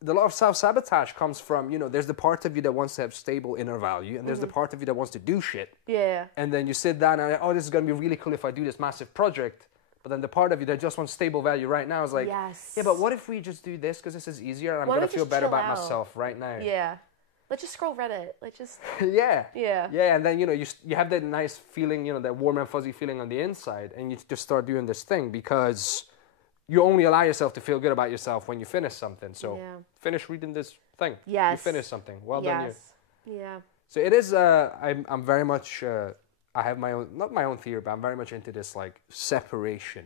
the lot of self-sabotage comes from, there's the part of you that wants to have stable inner value, and there's the part of you that wants to do shit. Yeah. And then you sit down and, this is going to be really cool if I do this massive project. But then the part of you that just wants stable value right now is like, yes. Yeah, but what if we just do this because this is easier and I'm going to feel better about myself right now? Yeah. Let's just scroll Reddit. Let's just... Yeah. Yeah. Yeah, and then, you have that nice feeling, that warm and fuzzy feeling on the inside, and you just start doing this thing because you only allow yourself to feel good about yourself when you finish something. So finish reading this thing. Yes. You finish something. Well done you. Yeah. So it is, I'm very much, I have my own, not my own theory, but I'm very much into this like separation.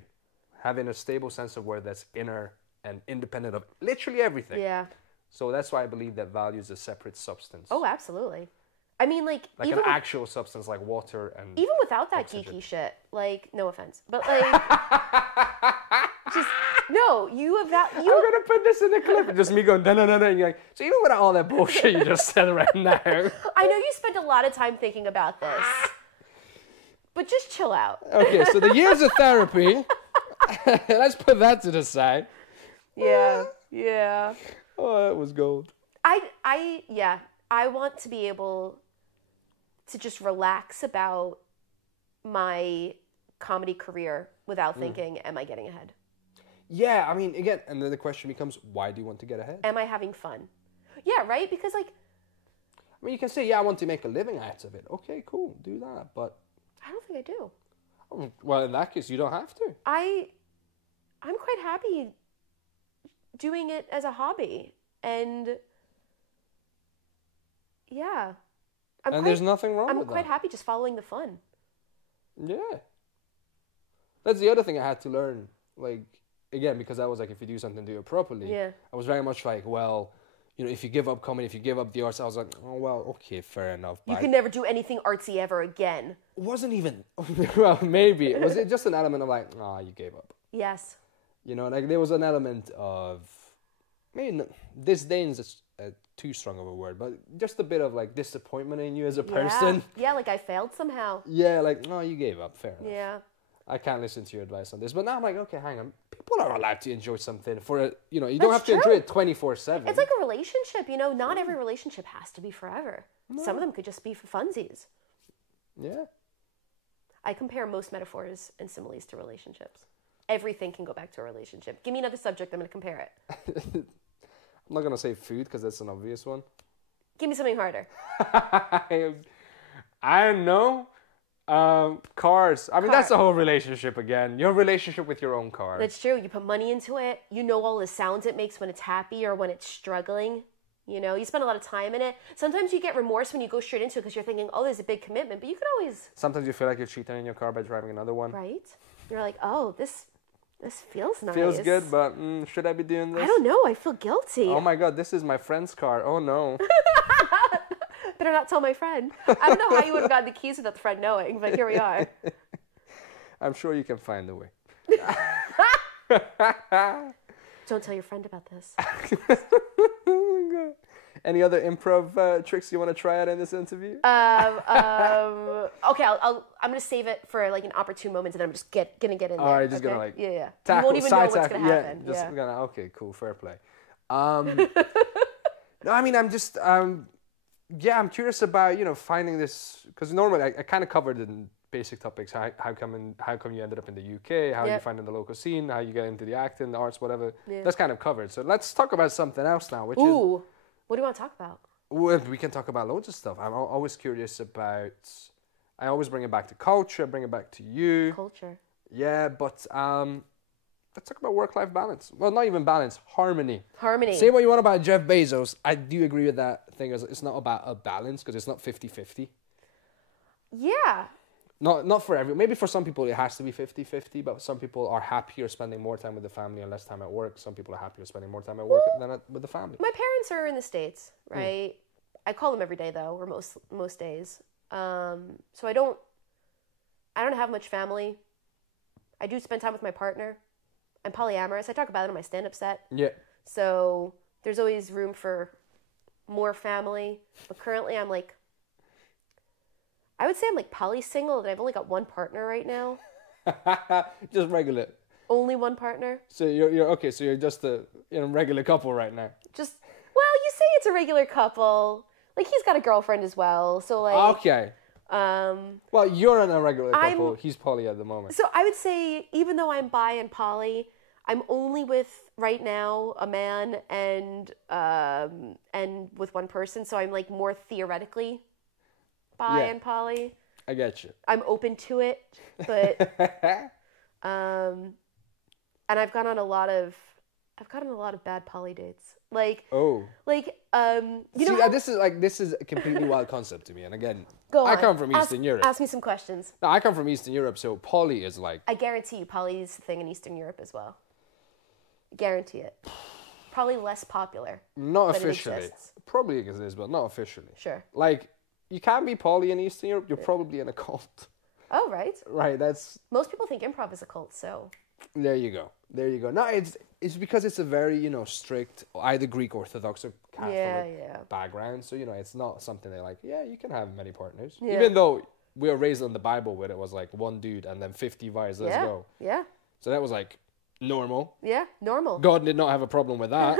Having a stable sense of where that's inner and independent of literally everything. Yeah. So that's why I believe that value is a separate substance. Oh, absolutely. I mean, like even an actual substance like water and even without that oxygen. Geeky shit, like, no offense, but like, just no. I'm gonna put this in the clip. And just me going da da da da. And you're like, so even without all that bullshit you just said right now. I know you spent a lot of time thinking about this, but just chill out. Okay, so the years of therapy. Let's put that to the side. Yeah. Yeah. Oh, that was gold. I want to be able to just relax about my comedy career without thinking, am I getting ahead? Yeah, I mean, again, and then the question becomes, why do you want to get ahead? Am I having fun? Yeah, right? Because, like... I mean, you can say, yeah, I want to make a living out of it. Okay, cool, do that, but... I don't think I do. Oh, well, in that case, you don't have to. I'm quite happy doing it as a hobby, and yeah, there's nothing wrong with that. I'm quite happy just following the fun. Yeah, that's the other thing I had to learn. Like, again, because I was like, if you do something, do it properly. Yeah, I was very much like, well, if you give up comedy, if you give up the arts, I was like, oh well, okay, fair enough. You can never do anything artsy ever again. It wasn't even. Well, maybe was it just an element of like, you gave up. Yes. Like there was an element of, maybe disdain is too strong of a word, but just a bit of like disappointment in you as a person. Yeah, like I failed somehow. Yeah, like, you gave up, fair enough. Yeah. I can't listen to your advice on this. But now I'm like, okay, hang on. People are allowed to enjoy something for it. You don't have to enjoy it 24/7. It's like a relationship, not every relationship has to be forever. No. Some of them could just be for funsies. Yeah. I compare most metaphors and similes to relationships. Everything can go back to a relationship. Give me another subject, I'm going to compare it. I'm not going to say food because that's an obvious one. Give me something harder. I don't know. Cars. I mean, that's the whole relationship again. Your relationship with your own car. That's true. You put money into it. You know all the sounds it makes when it's happy or when it's struggling. You spend a lot of time in it. Sometimes you get remorse when you go straight into it because you're thinking, oh, there's a big commitment. But you can always... Sometimes you feel like you're cheating in your car by driving another one. Right? You're like, oh, this feels nice. Feels good, but should I be doing this? I don't know. I feel guilty. Oh my God, this is my friend's car. Oh no. Better not tell my friend. I don't know how you would have gotten the keys without the friend knowing, but here we are. I'm sure you can find a way. Don't tell your friend about this. Oh my God. Any other improv tricks you want to try out in this interview? Okay, I'm gonna save it for like an opportune moment, and then I'm just gonna get in there. All right, just gonna like yeah. Tackle, you won't even know what's gonna happen. Just gonna okay, cool, fair play. No, I mean I'm just yeah, I'm curious about, finding this, because normally I kind of covered in basic topics, how come you ended up in the UK, how you find in the local scene, how you get into the acting, the arts, whatever. Yeah. That's kind of covered. So let's talk about something else now, which is... What do you want to talk about? Well, we can talk about loads of stuff. I'm always curious about... I always bring it back to culture, bring it back to you. Culture. Yeah, but let's talk about work-life balance. Well, not even balance, harmony. Harmony. Say what you want about Jeff Bezos. I do agree with that thing. It's not about a balance, because it's not 50-50. Yeah. Not for everyone. Maybe for some people it has to be 50-50, but some people are happier spending more time with the family and less time at work. Some people are happier spending more time at work than with the family. My parents are in the States, right? I call them every day though, or most days. So I don't have much family. I do spend time with my partner. I'm polyamorous. I talk about it on my stand-up set. Yeah. So there's always room for more family. But currently I would say I'm like poly-single, and I've only got one partner right now. Just regular. Only one partner. So you're okay. So you're just a regular couple right now. You say it's a regular couple. Like, he's got a girlfriend as well. So like. Okay. Well, you're in a regular couple. He's poly at the moment. So I would say, even though I'm bi and poly, I'm only with right now a man and with one person. So I'm like more theoretically bi and poly. I get you. I'm open to it, but and I've gone on a lot of bad poly dates. This is a completely wild concept to me. And again, I come from Eastern Europe. Ask me some questions. No, I come from Eastern Europe, so poly is like... I guarantee you poly is a thing in Eastern Europe as well. Guarantee it. Probably less popular. Not officially. Probably exists, but not officially. Sure. Like, you can't be poly in Eastern Europe, you're probably in a cult. Oh, right. Right, that's... Most people think improv is a cult, so... There you go. No, it's because it's a very, strict, either Greek Orthodox or Catholic background. So, it's not something they're like, you can have many partners. Yeah. Even though we were raised in the Bible where it was like one dude and then 50 wives, let's go. Yeah. So that was like normal. Yeah, normal. God did not have a problem with that.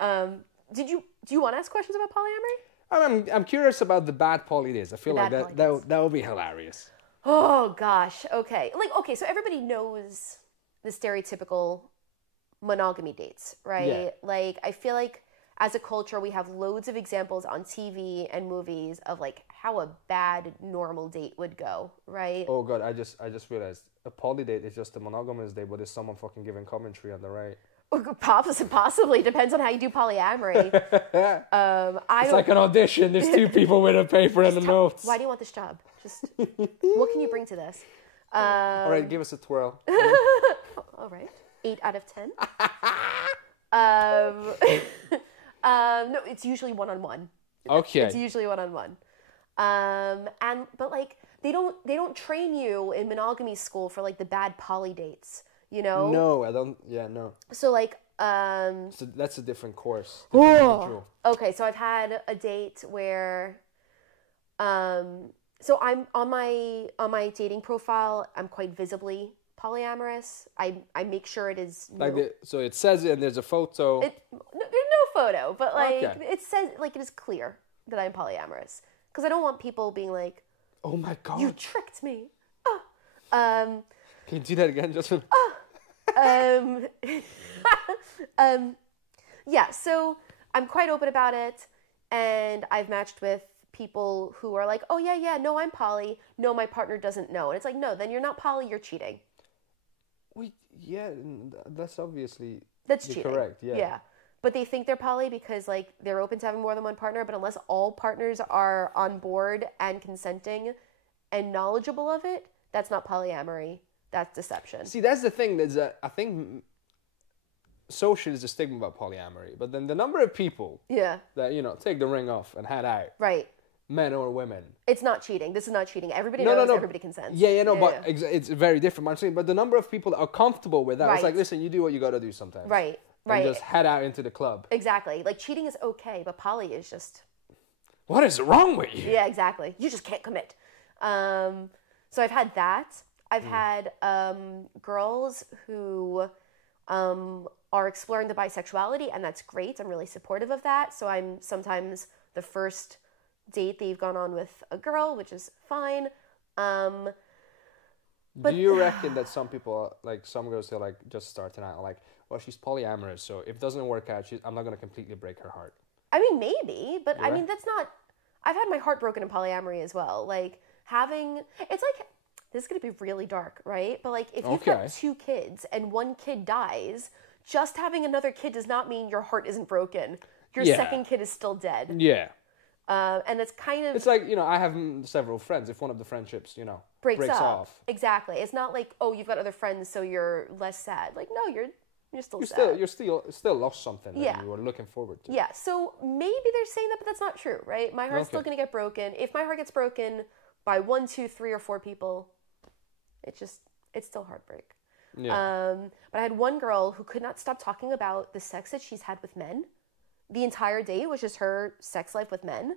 Do you want to ask questions about polyamory? I'm curious about the bad poly days. I feel like that would be hilarious. Oh gosh. Okay. So everybody knows the stereotypical monogamy dates, right? Yeah. Like, I feel like as a culture we have loads of examples on TV and movies of like how a bad normal date would go, right? Oh god, I just realized a poly date is just a monogamous date, but there's someone fucking giving commentary on the right. Possibly depends on how you do polyamory. It's like an audition. There's two people with a paper and a notes. Why do you want this job? Just what can you bring to this? All right, give us a twirl. All right, 8 out of 10. No, it's usually one-on-one. Okay. It's usually one-on-one. But like they don't train you in monogamy school for like the bad poly dates. No, I don't. Yeah, no. So like, so that's a different course. Okay, so I've had a date where, so I'm on my dating profile, I'm quite visibly polyamorous. I make sure it is so it says it and there's a photo. There's no photo, but like it says like it is clear that I'm polyamorous because I don't want people being like, "Oh my god, you tricked me." Can you do that again, Justin? Yeah, so I'm quite open about it, and I've matched with people who are like, oh yeah, no, I'm poly. No, my partner doesn't know. And it's like, no, then you're not poly, you're cheating. That's obviously cheating. Correct, yeah. But they think they're poly because like they're open to having more than one partner, but unless all partners are on board and consenting and knowledgeable of it, that's not polyamory. That's deception. See, that's the thing. I think social is a stigma about polyamory, but then the number of people that take the ring off and head out, right? Men or women, it's not cheating. This is not cheating. Everybody knows. Everybody consents. But it's very different. I'm saying, but the number of people that are comfortable with that, it's like, listen, you do what you got to do sometimes, right? And just head out into the club. Exactly. Like cheating is okay, but poly is just. What is wrong with you? Yeah, exactly. You just can't commit. So I've had that. I've had girls who are exploring the bisexuality, and that's great. I'm really supportive of that. So I'm sometimes the first date that you've gone on with a girl, which is fine. But do you reckon that some people, like some girls, they're like just starting out like, well, she's polyamorous, so if it doesn't work out, I'm not gonna completely break her heart. I mean, maybe, but I mean, that's not. I've had my heart broken in polyamory as well. Like it's like, this is gonna be really dark, right? But like, if you've got 2 kids and one kid dies, just having another kid does not mean your heart isn't broken. Your second kid is still dead. Yeah. And it's kind of... It's like, I have several friends. If one of the friendships, breaks off. Exactly. It's not like, oh, you've got other friends, so you're less sad. Like, no, you're still sad. You're still lost something that you were looking forward to. Yeah, so maybe they're saying that, but that's not true, right? My heart's still going to get broken. If my heart gets broken by 1, 2, 3, or 4 people, it's still heartbreak. Yeah. But I had one girl who could not stop talking about the sex that she's had with men. The entire date was just her sex life with men.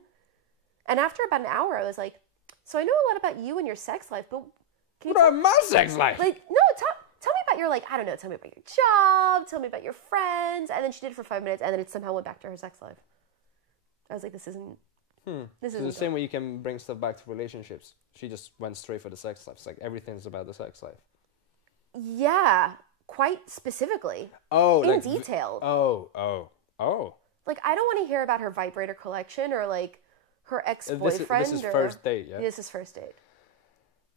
And after about an hour, I was like, so I know a lot about you and your sex life, but can you tell me my sex life? Like, no, tell me about your, like, I don't know, tell me about your job, tell me about your friends. And then she did it for 5 minutes, and then it somehow went back to her sex life. I was like, this isn't... This is the same way you can bring stuff back to relationships. She just went straight for the sex life. It's like everything's about the sex life. Yeah, quite specifically. Oh, in detail. Oh. Like, I don't want to hear about her vibrator collection or like her ex-boyfriend. This is first date, yeah? This is first date.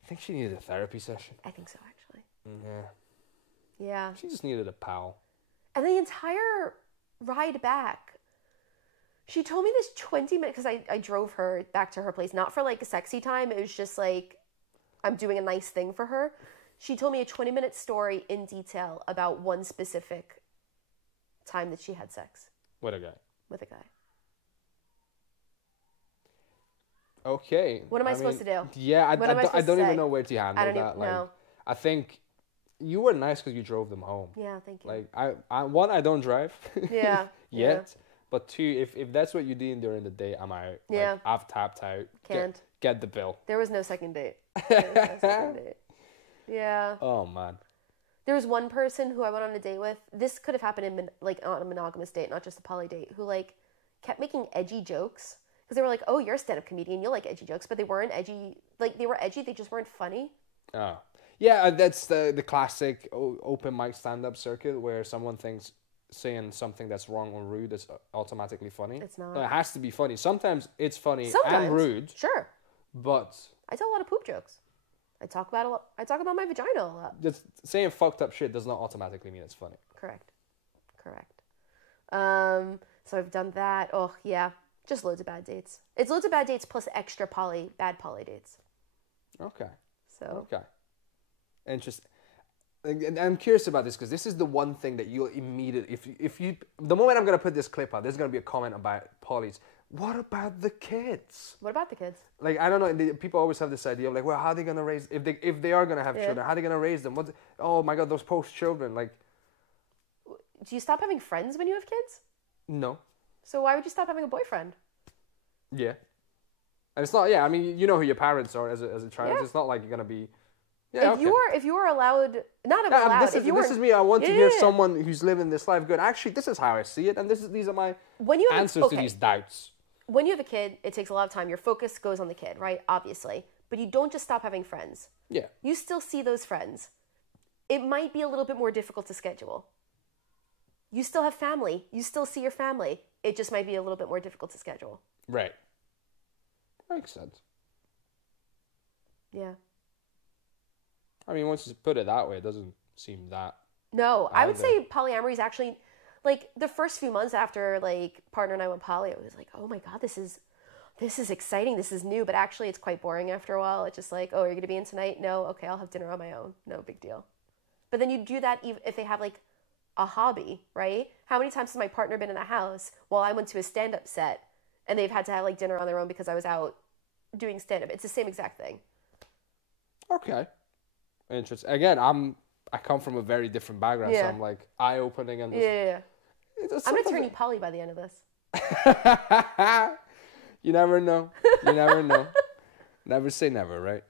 I think she needed a therapy session. I think so, actually. Yeah. Yeah. She just needed a pal. And the entire ride back, she told me this 20 minutes, because I drove her back to her place, not for like a sexy time. It was just like, I'm doing a nice thing for her. She told me a 20-minute story in detail about one specific time that she had sex. With a guy. With a guy. Okay. What am I supposed to do? Yeah, I don't even know where to handle that. Even know. I think you were nice because you drove them home. Yeah, thank you. Like, I don't drive. Yeah. Yet. Yeah. But 2, if that's what you're doing during the day, I'm out. Yeah. Like, I've tapped out. Can't. Get the bill. There was no second date. Yeah. Oh, man. There was one person who I went on a date with. This could have happened in on a monogamous date, not just a poly date, who like kept making edgy jokes because they were like, "Oh, you're a stand-up comedian, you'll like edgy jokes," but they weren't edgy. Like, they were edgy, they just weren't funny. Oh, yeah, that's the classic open mic stand-up circuit where someone thinks saying something that's wrong or rude is automatically funny. It's not. No, it has to be funny. Sometimes it's funny and rude. Sure. But I tell a lot of poop jokes. I talk about my vagina a lot. Just saying fucked up shit does not automatically mean it's funny. Correct. So I've done that. Oh, yeah. Just loads of bad dates. It's loads of bad dates plus extra bad poly dates. Okay. So. Okay. Interesting. I'm curious about this because this is the one thing that you'll immediately, if you, the moment I'm going to put this clip out, there's going to be a comment about polys. What about the kids? What about the kids? Like, I don't know. People always have this idea of like, well, how are they going to raise, if they are going to have children, how are they going to raise them? Oh my God, those post-children. Like, do you stop having friends when you have kids? No. So why would you stop having a boyfriend? Yeah. And it's not, I mean, you know who your parents are as a child. Yeah. It's not like you're going to be... Yeah, if you were allowed, not allowed. This is me. I want to hear someone who's living this life good. Actually, this is how I see it, and these are my answers to these doubts. When you have a kid, it takes a lot of time. Your focus goes on the kid, right? Obviously, but you don't just stop having friends. Yeah. You still see those friends. It might be a little bit more difficult to schedule. You still have family. You still see your family. It just might be a little bit more difficult to schedule. Right. Makes sense. Yeah. I mean, once you put it that way, it doesn't seem that... No, I would say polyamory is actually... Like, the first few months after, like, partner and I went poly, I was like, oh my God, this is exciting, this is new, but actually it's quite boring after a while. It's just like, oh, are you going to be in tonight? No, okay, I'll have dinner on my own. No big deal. But then you do that if they have, like, a hobby, right? How many times has my partner been in the house while I went to a stand-up set and they've had to have, like, dinner on their own because I was out doing stand-up? It's the same exact thing. Okay. Interesting. Again, I come from a very different background, so I'm like eye-opening and I'm gonna turn you poly by the end of this. You never know. You never know. Never say never, right?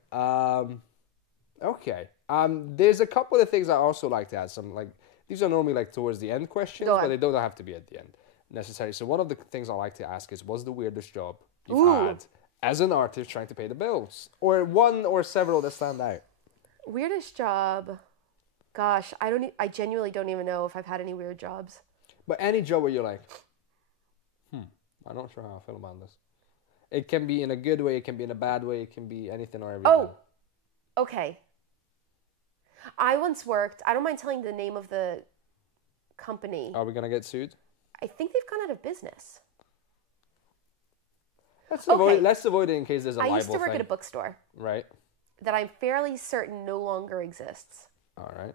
Okay. There's a couple of things I also like to add. Some like these are normally like towards the end questions, but they don't have to be at the end. necessary. So one of the things I like to ask is, what's the weirdest job you've had as an artist trying to pay the bills? Or one or several that stand out? Weirdest job? Gosh, I genuinely don't even know if I've had any weird jobs. But any job where you're like, I'm not sure how I feel about this. It can be in a good way, it can be in a bad way, it can be anything or everything. Oh, okay. I once worked, I don't mind telling the name of the company. Are we going to get sued? I think they've gone out of business. Let's avoid it in case there's a libel thing. I used to work at a bookstore. Right. That I'm fairly certain no longer exists. All right.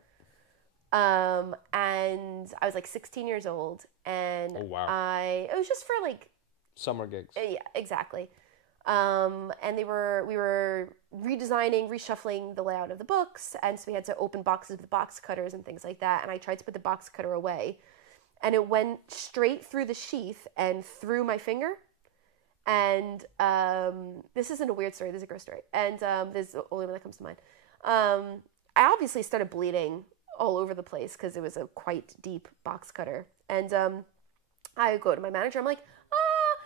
And I was like 16 years old, and oh, wow. It was just for like summer gigs. Yeah, exactly. And we were redesigning, reshuffling the layout of the books, and so we had to open boxes with box cutters and things like that. And I tried to put the box cutter away, and it went straight through the sheath and through my finger. And this isn't a weird story. This is a gross story. And this is the only one that comes to mind. I obviously started bleeding all over the place because it was a quite deep box cutter. And I go to my manager. I'm like,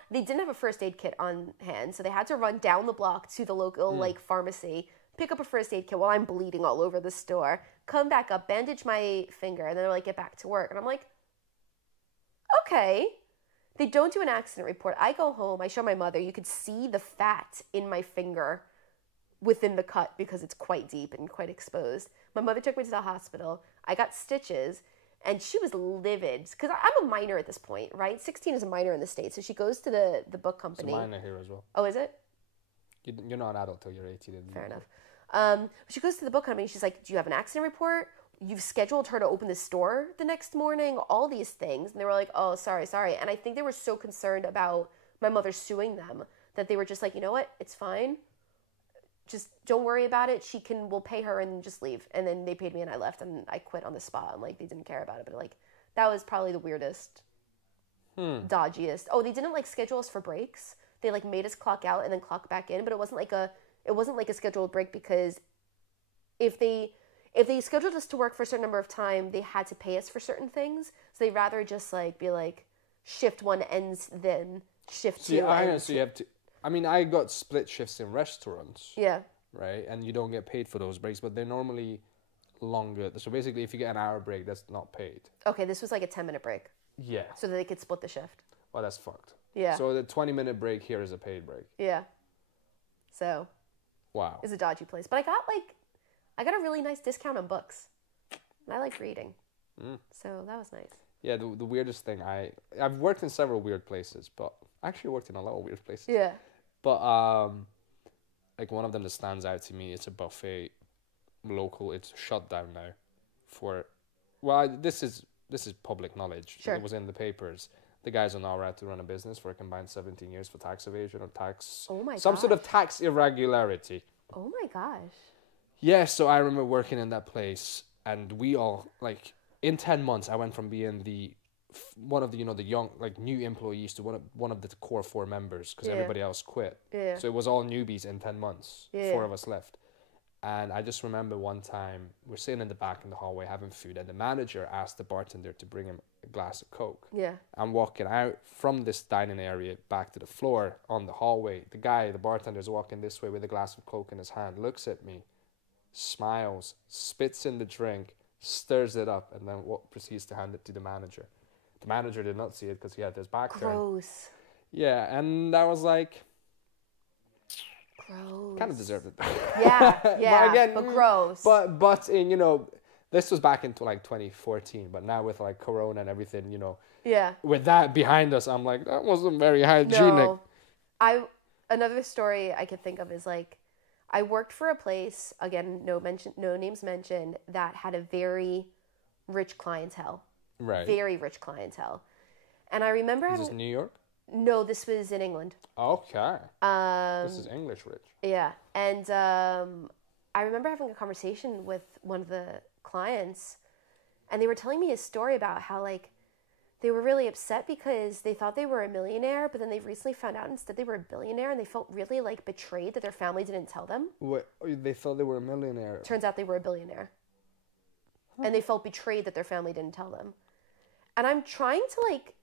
they didn't have a first aid kit on hand, so they had to run down the block to the local pharmacy, pick up a first aid kit while I'm bleeding all over the store, come back up, bandage my finger, and then they're like, get back to work. And I'm like, okay. They don't do an accident report. I go home, I show my mother, you could see the fat in my finger within the cut because it's quite deep and quite exposed. My mother took me to the hospital. I got stitches, and she was livid because I'm a minor at this point, right? 16 is a minor in the States, so she goes to the book company. It's a minor here as well. Oh, is it? You're not an adult till you're 18. Fair enough. She goes to the book company. She's like, do you have an accident report? You've scheduled her to open the store the next morning, all these things. And they were like, oh, sorry. And I think they were so concerned about my mother suing them that they were just like, you know what? It's fine. Just don't worry about it. We'll pay her and just leave. And then they paid me and I left and I quit on the spot. And like, they didn't care about it. But like, that was probably the weirdest, dodgiest. Oh, they didn't like schedule us for breaks. They like made us clock out and then clock back in. But it wasn't like a scheduled break because if they scheduled us to work for a certain number of time, they had to pay us for certain things. So they'd rather just like be like, shift one ends then shift two ends. So you have to. I mean, I got split shifts in restaurants. Yeah. Right, and you don't get paid for those breaks, but they're normally longer. So basically, if you get an hour break, that's not paid. Okay, this was like a 10-minute break. Yeah. So that they could split the shift. Well, that's fucked. Yeah. So the 20-minute break here is a paid break. Yeah. So. Wow. It's a dodgy place, but I got a really nice discount on books. And I like reading. So that was nice. Yeah, the weirdest thing, I've worked in several weird places, but I actually worked in a lot of weird places. Yeah. But like one of them that stands out to me, it's a buffet local. It's shut down now this is public knowledge. Sure. It was in the papers. The guys are now allowed to run a business for a combined 17 years for tax evasion or some sort of tax irregularity. Oh my gosh. Yeah, so I remember working in that place, and we all, like, in 10 months, I went from being one of the young, like, new employees to one of the core 4 members, because everybody else quit. Yeah. So it was all newbies in 10 months. Yeah. 4 of us left. And I just remember one time, we're sitting in the back in the hallway having food, and the manager asked the bartender to bring him a glass of Coke. Yeah. I'm walking out from this dining area back to the floor on the hallway. The bartender's walking this way with a glass of Coke in his hand, looks at me, smiles, spits in the drink, stirs it up, and then proceeds to hand it to the manager. The manager did not see it because he had his back turned. Gross. Yeah, and I was like, gross. Kind of deserved it. Yeah, but gross. But in, this was back into like 2014, but now with like Corona and everything, Yeah. with that behind us, I'm like, that wasn't very hygienic. No. Another story I could think of is like, I worked for a place, again, no names mentioned, that had a very rich clientele. Right. Very rich clientele. And I remember Is this New York? No, this was in England. Okay. This is English rich. Yeah. And I remember having a conversation with one of the clients, and they were telling me a story about how, like, they were really upset because they thought they were a millionaire, but then they recently found out instead they were a billionaire, and they felt really, like, betrayed that their family didn't tell them. What? They thought they were a millionaire? Turns out they were a billionaire. Huh. And they felt betrayed that their family didn't tell them. And I'm trying to, like,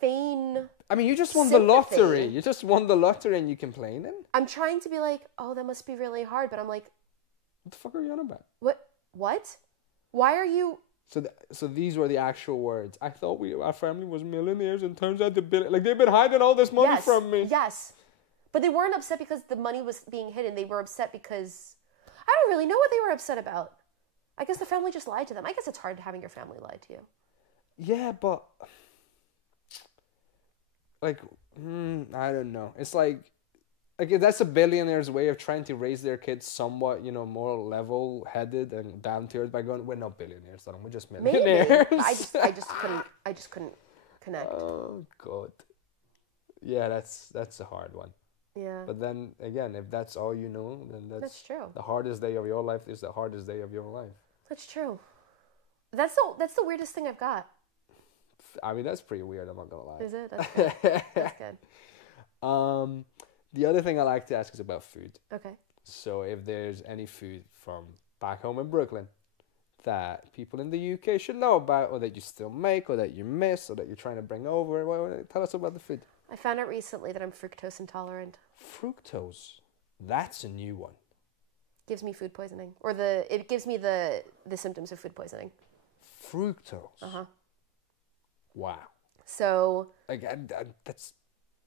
feign. I mean, you just won the lottery. You just won the lottery and you complaining? I'm trying to be like, oh, that must be really hard. But I'm like, what the fuck are you on about? What? Why are you... So these were the actual words. I thought our family was millionaires, and turns out they've been hiding all this money from me. Yes. But they weren't upset because the money was being hidden. They were upset because... I don't really know what they were upset about. I guess the family just lied to them. I guess it's hard having your family lie to you. Yeah, but... Like, I don't know. It's like that's a billionaire's way of trying to raise their kids somewhat, more level-headed and down-to-earth by going, we're not billionaires, son. We're just millionaires. Maybe. I just couldn't connect. Oh, God. Yeah, that's a hard one. Yeah. But then, again, if that's all you know, then that's true. The hardest day of your life is the hardest day of your life. That's true. That's the weirdest thing I've got. I mean, that's pretty weird, I'm not going to lie. Is it? That's good. That's good. The other thing I like to ask is about food. Okay. So if there's any food from back home in Brooklyn that people in the UK should know about, or that you still make, or that you miss, or that you're trying to bring over, tell us about the food. I found out recently that I'm fructose intolerant. Fructose? That's a new one. Gives me food poisoning. It gives me the symptoms of food poisoning. Fructose? Uh-huh. Wow. So... that's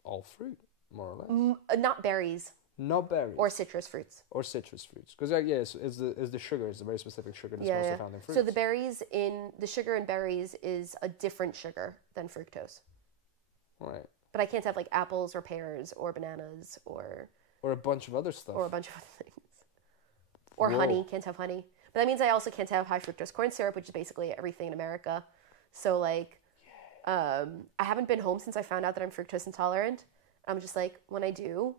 all fruit, more or less. Not berries. Not berries. Or citrus fruits. Because, is the sugar, is a very specific sugar that's mostly found in fruits. So the sugar in berries is a different sugar than fructose. Right. But I can't have like apples or pears or bananas or a bunch of other stuff. Or a bunch of other things. Or honey. Can't have honey. But that means I also can't have high fructose corn syrup, which is basically everything in America. So like, I haven't been home since I found out that I'm fructose intolerant. I'm just like, when I do,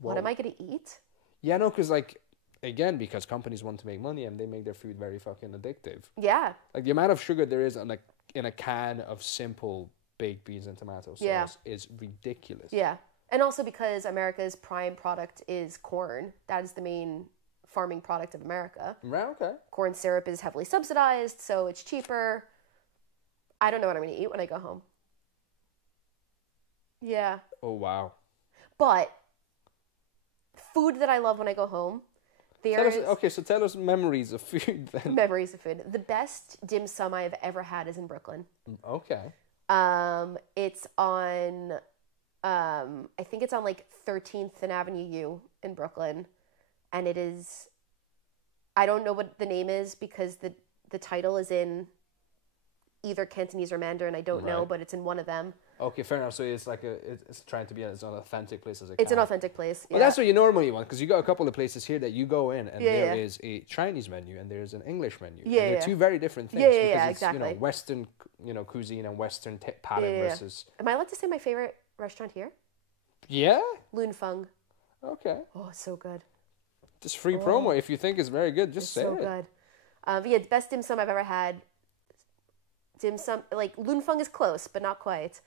what am I going to eat? Yeah, no, because like, again, because companies want to make money and they make their food very fucking addictive. Yeah. Like the amount of sugar there is in a can of simple baked beans and tomato sauce is ridiculous. Yeah. And also because America's prime product is corn. That is the main farming product of America. Right, okay. Corn syrup is heavily subsidized, so it's cheaper. I don't know what I'm going to eat when I go home. Yeah. Oh, wow. But food that I love when I go home, so tell us memories of food then. Memories of food. The best dim sum I've ever had is in Brooklyn. Okay. It's on, I think it's on like 13th and Avenue U in Brooklyn. And it is, I don't know what the name is because the title is in either Cantonese or Mandarin. I don't know, but it's in one of them. Okay, fair enough. So it's like it's trying to be as an authentic place as it It's an authentic place. Well, that's what you normally want, because you got a couple of places here that you go in and there is a Chinese menu and there's an English menu. Yeah, and they're two very different things. Yeah, it's, exactly. Western, cuisine and Western palate versus. Am I allowed to say my favorite restaurant here? Yeah. Lun Feng. Okay. Oh, it's so good. Just free promo. If you think it's very good, just say so it. So good. Yeah, best dim sum I've ever had. Dim sum, like Lun Feng is close, but not quite.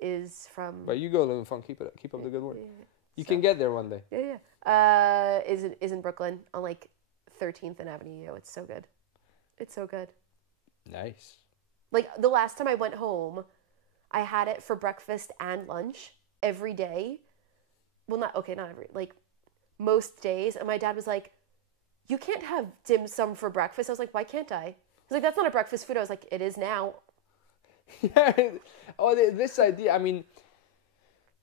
Is from. But you go, Lun Feng. Keep up the good work. You can get there one day. Yeah. Is in Brooklyn on like 13th and Avenue U. It's so good. It's so good. Nice. Like the last time I went home, I had it for breakfast and lunch every day. Well, not every, like most days. And my dad was like, "You can't have dim sum for breakfast." I was like, "Why can't I?" He's like, "That's not a breakfast food." I was like, "It is now." Yeah. Oh, this idea. I mean,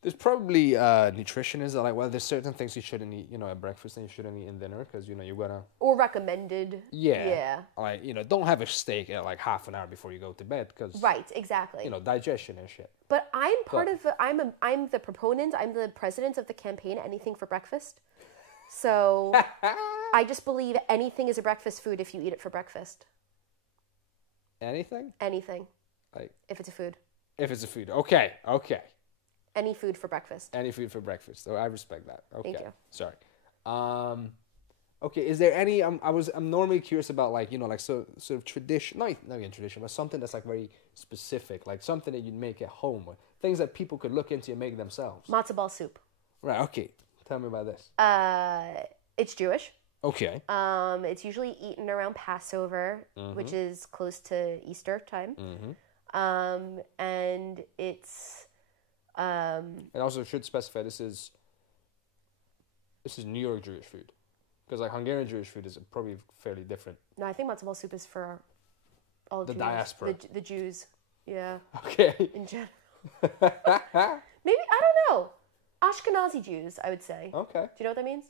there's probably nutritionists that are like, well, there's certain things you shouldn't eat, at breakfast and you shouldn't eat in dinner because, you're gonna. Or recommended. Yeah. Like, don't have a steak at like half an hour before you go to bed because. Right. Exactly. Digestion and shit. But I'm I'm the proponent. I'm the president of the campaign. Anything for breakfast. So I just believe anything is a breakfast food if you eat it for breakfast. Anything? Anything. Like. If it's a food. If it's a food. Okay. Any food for breakfast. Any food for breakfast. So I respect that. Okay. Thank you. Sorry. Okay. Is there any? I'm normally curious about like sort of tradition. Not even tradition, but something that's like very specific, like something that you'd make at home, or things that people could look into and make themselves. Matzo ball soup. Right. Okay. Tell me about this. It's Jewish. Okay. It's usually eaten around Passover, which is close to Easter time. And it's And also should specify this is New York Jewish food, because like Hungarian Jewish food is probably fairly different. No, I think matzo ball soup is for all The Jews. diaspora. The Jews. Yeah. Okay. In general. Maybe, I don't know. Ashkenazi Jews, I would say. Okay. Do you know what that means?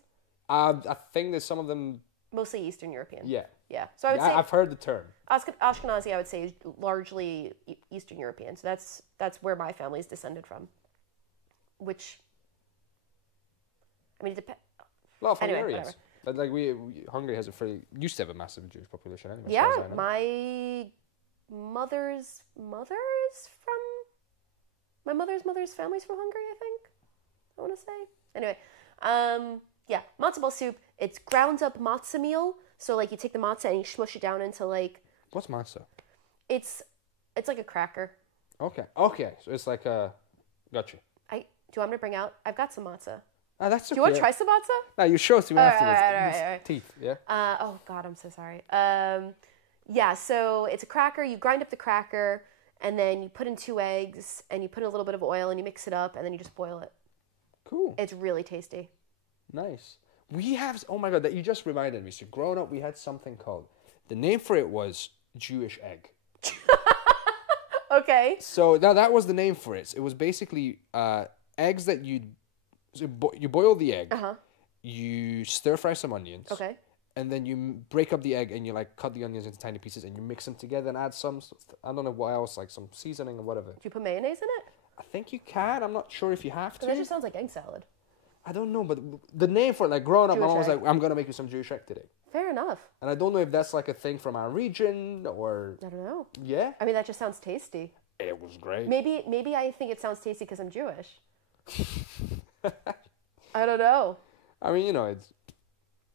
I think there's some of them. Mostly Eastern European. Yeah. Yeah. So I would say I've heard the term. Ashkenazi, I would say, is largely Eastern European. So that's where my family is descended from. Which, I mean, it depends. A lot of Hungarians. Anyway, but like Hungary has used to have a massive Jewish population anyway. Yeah, as far as I know. my mother's family's from Hungary, I think. I want to say. Anyway, yeah, matzo ball soup. It's ground up matzah meal. So like you take the matzah and you smush it down into like. What's matzah? It's like a cracker. Okay. So it's like a. Gotcha. Do you want me to bring out? I've got some matzah. That's okay. Do you want to try some matzah? No, you show it to me afterwards. All right. Teeth, yeah. Oh God, I'm so sorry. Yeah, so it's a cracker. You grind up the cracker, and then you put in 2 eggs, and you put in a little bit of oil, and you mix it up, and then you just boil it. Cool. It's really tasty. Nice. We have. Oh my God, that you just reminded me. So growing up, we had something called. The name for it was Jewish egg. Okay. So that was the name for it. It was basically eggs that you boil the egg. You stir fry some onions. Okay. And then you break up the egg and you like cut the onions into tiny pieces and you mix them together and add some, I don't know what else, like some seasoning or whatever. Do you put mayonnaise in it? I think you can. I'm not sure if you have to. That just sounds like egg salad. I don't know, but the name for it, like growing up, my Jewish mom was egg. like, I'm going to make you some Jewish egg today. Fair enough. And I don't know if that's like a thing from our region or... I don't know. Yeah? I mean, that just sounds tasty. It was great. Maybe I think it sounds tasty because I'm Jewish. I don't know. I mean, it's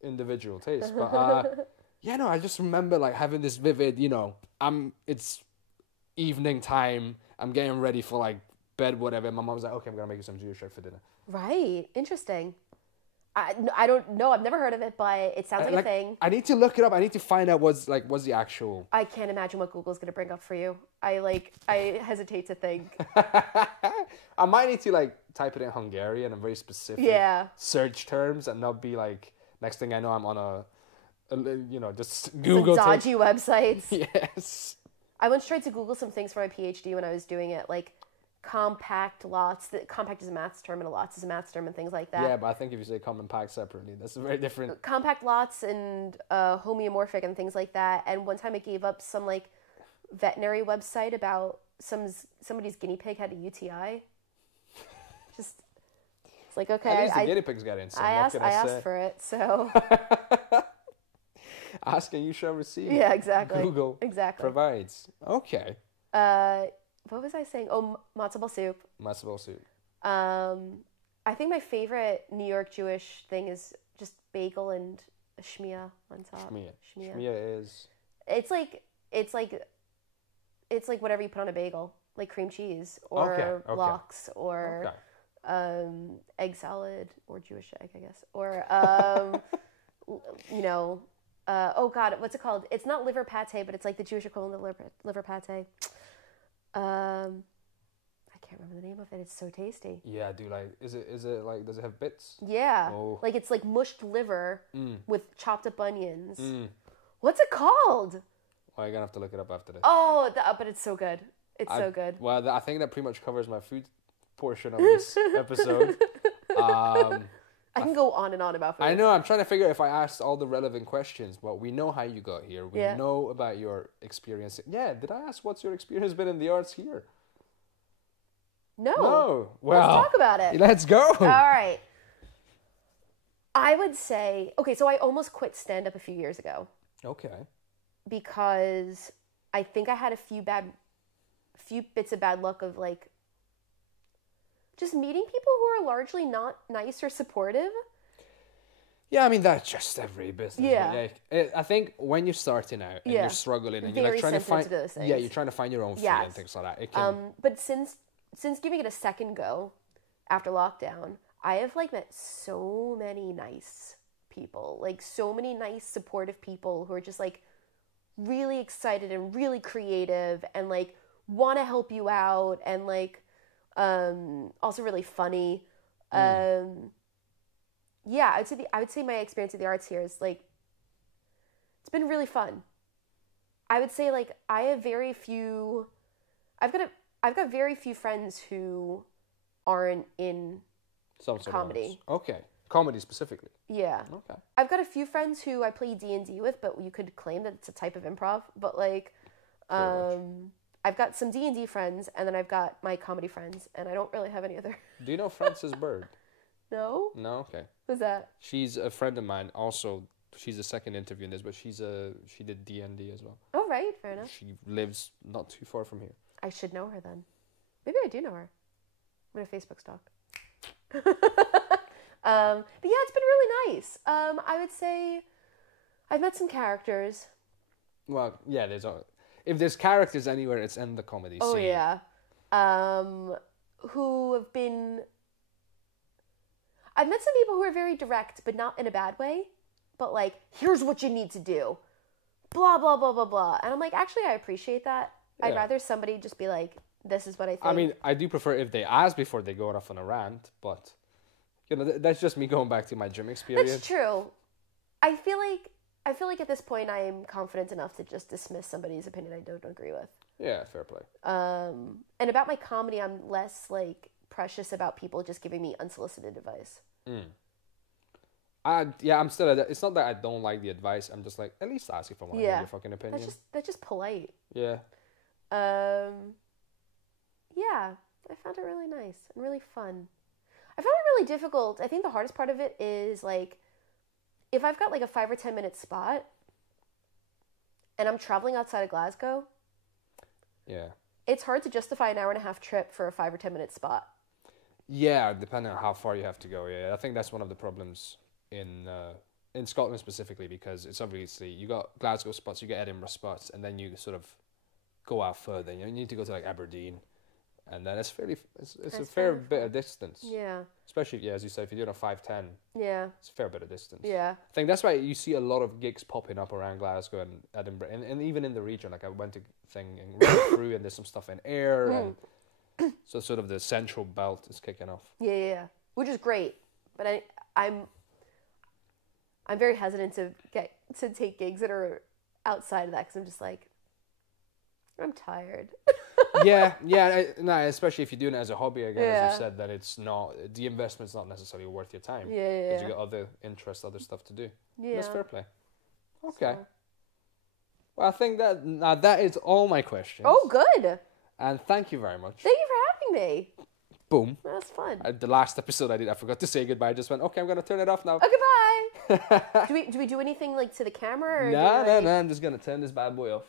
individual taste, but yeah, no, I just remember like having this vivid, it's evening time, I'm getting ready for like bed, whatever. My mom's like, okay, I'm gonna make you some Jewish egg for dinner. Right. Interesting. I don't know. I've never heard of it, but it sounds like a thing. I need to look it up. I need to find out what's the actual. I can't imagine what Google's gonna bring up for you. I hesitate to think. I might need to like type it in Hungarian and very specific search terms and not be like next thing I know I'm on a just Google some dodgy websites. Yes. I once tried to Google some things for my PhD when I was doing it, like compact lots. Compact is a maths term and a lots is a maths term and things like that. Yeah, but I think if you say compact separately, that's a very different. Compact lots and homeomorphic and things like that. And one time I gave up some like veterinary website about somebody's guinea pig had a UTI. Just it's like okay. At least the guinea pigs got in. I asked for it, so. Ask and you shall receive. Yeah, exactly. Google provides. Okay. What was I saying? Oh, matzo ball soup. Matzo ball soup. I think my favorite New York Jewish thing is just bagel and a shmia on top. Shmia is. It's like whatever you put on a bagel, like cream cheese or lox or egg salad or Jewish egg, I guess, or oh God, what's it called? It's not liver pate, but it's like the Jewish equivalent of liver pate. I can't remember the name of it. It's so tasty. Yeah, I do like. Is it like? Does it have bits? Yeah, like it's like mushed liver with chopped up onions. What's it called? Well, you're gonna have to look it up after this. Oh, but it's so good. It's so good. Well, I think that pretty much covers my food portion of this episode. I can go on and on about food. I know. I'm trying to figure out if I asked all the relevant questions, but we know how you got here. We know about your experience. Yeah, did I ask what's your experience been in the arts here? No. Well, let's talk about it. Let's go. All right. I would say, okay, so I almost quit stand-up a few years ago. Okay. Because I think I had a few bits of bad luck of like just meeting people who are largely not nice or supportive. Yeah, I mean, that's just every business. Yeah. Like, I think when you're starting out and you're struggling and you're like trying to find, you're trying to find your own feet and things like that. It can... But since giving it a second go after lockdown, I have like met so many nice people, like so many nice supportive people who are just like really excited and really creative and like want to help you out, and like also really funny. Yeah, I would say my experience at the arts here is like, it's been really fun. I would say like I've got very few friends who aren't in some sort comedy. Okay, comedy specifically. Yeah. Okay. I've got a few friends who I play D&D with, but you could claim that it's a type of improv. But like, I've got some D&D friends, and then I've got my comedy friends, and I don't really have any other. Do you know Frances Bird? No. No. Okay. Who's that? She's a friend of mine. Also, she's the second interview in this, but she did D&D as well. Oh right, fair enough. She lives not too far from here. I should know her then. Maybe I do know her. I'm gonna Facebook stalk. But yeah, it's been really nice. I would say I've met some characters. Well, yeah, if there's characters anywhere, it's in the comedy scene. Oh yeah. Who have been... I've met some people who are very direct, but not in a bad way. But like, here's what you need to do. Blah, blah, blah, blah, blah. And I'm like, actually, I appreciate that. Yeah. I'd rather somebody just be like, this is what I think. I mean, I do prefer if they ask before they go off on a rant, but, you know, that's just me going back to my gym experience. That's true. I feel like at this point I am confident enough to just dismiss somebody's opinion I don't agree with. Yeah, fair play. And about my comedy, I'm less like precious about people just giving me unsolicited advice. I'm still. It's not that I don't like the advice. I'm just like, at least ask if I want to hear your fucking opinion. That's just polite. Yeah. Yeah, I found it really nice and really fun. I found it really difficult. I think the hardest part of it is like, if I've got like a 5 or 10 minute spot and I'm traveling outside of Glasgow, yeah, it's hard to justify an 1.5-hour trip for a 5 or 10 minute spot. Yeah, depending on how far you have to go. Yeah, I think that's one of the problems in Scotland specifically, because it's obviously you got Glasgow spots, you got Edinburgh spots, and then you sort of go out further. You need to go to like Aberdeen, and then it's a fair bit of distance. Yeah. Especially, as you said, if you're doing a 5:10. Yeah. It's a fair bit of distance. Yeah. I think that's why you see a lot of gigs popping up around Glasgow and Edinburgh, and even in the region. Like I went to thing and right through, and there's some stuff in Ayr, and so sort of the central belt is kicking off. Yeah. Which is great, but I'm very hesitant to take gigs that are outside of that, because I'm just like, I'm tired. yeah, especially if you're doing it as a hobby again, as you said, that it's not, the investment's not necessarily worth your time. Yeah. Because you got other interests, other stuff to do. Yeah. That's fair play. Okay. So. Well, I think that is all my questions. Oh, good. And thank you very much. Thank you for having me. Boom. That was fun. The last episode I forgot to say goodbye. I just went, okay, I'm going to turn it off now. Okay, bye. do we do anything like to the camera? Or no, I'm just going to turn this bad boy off.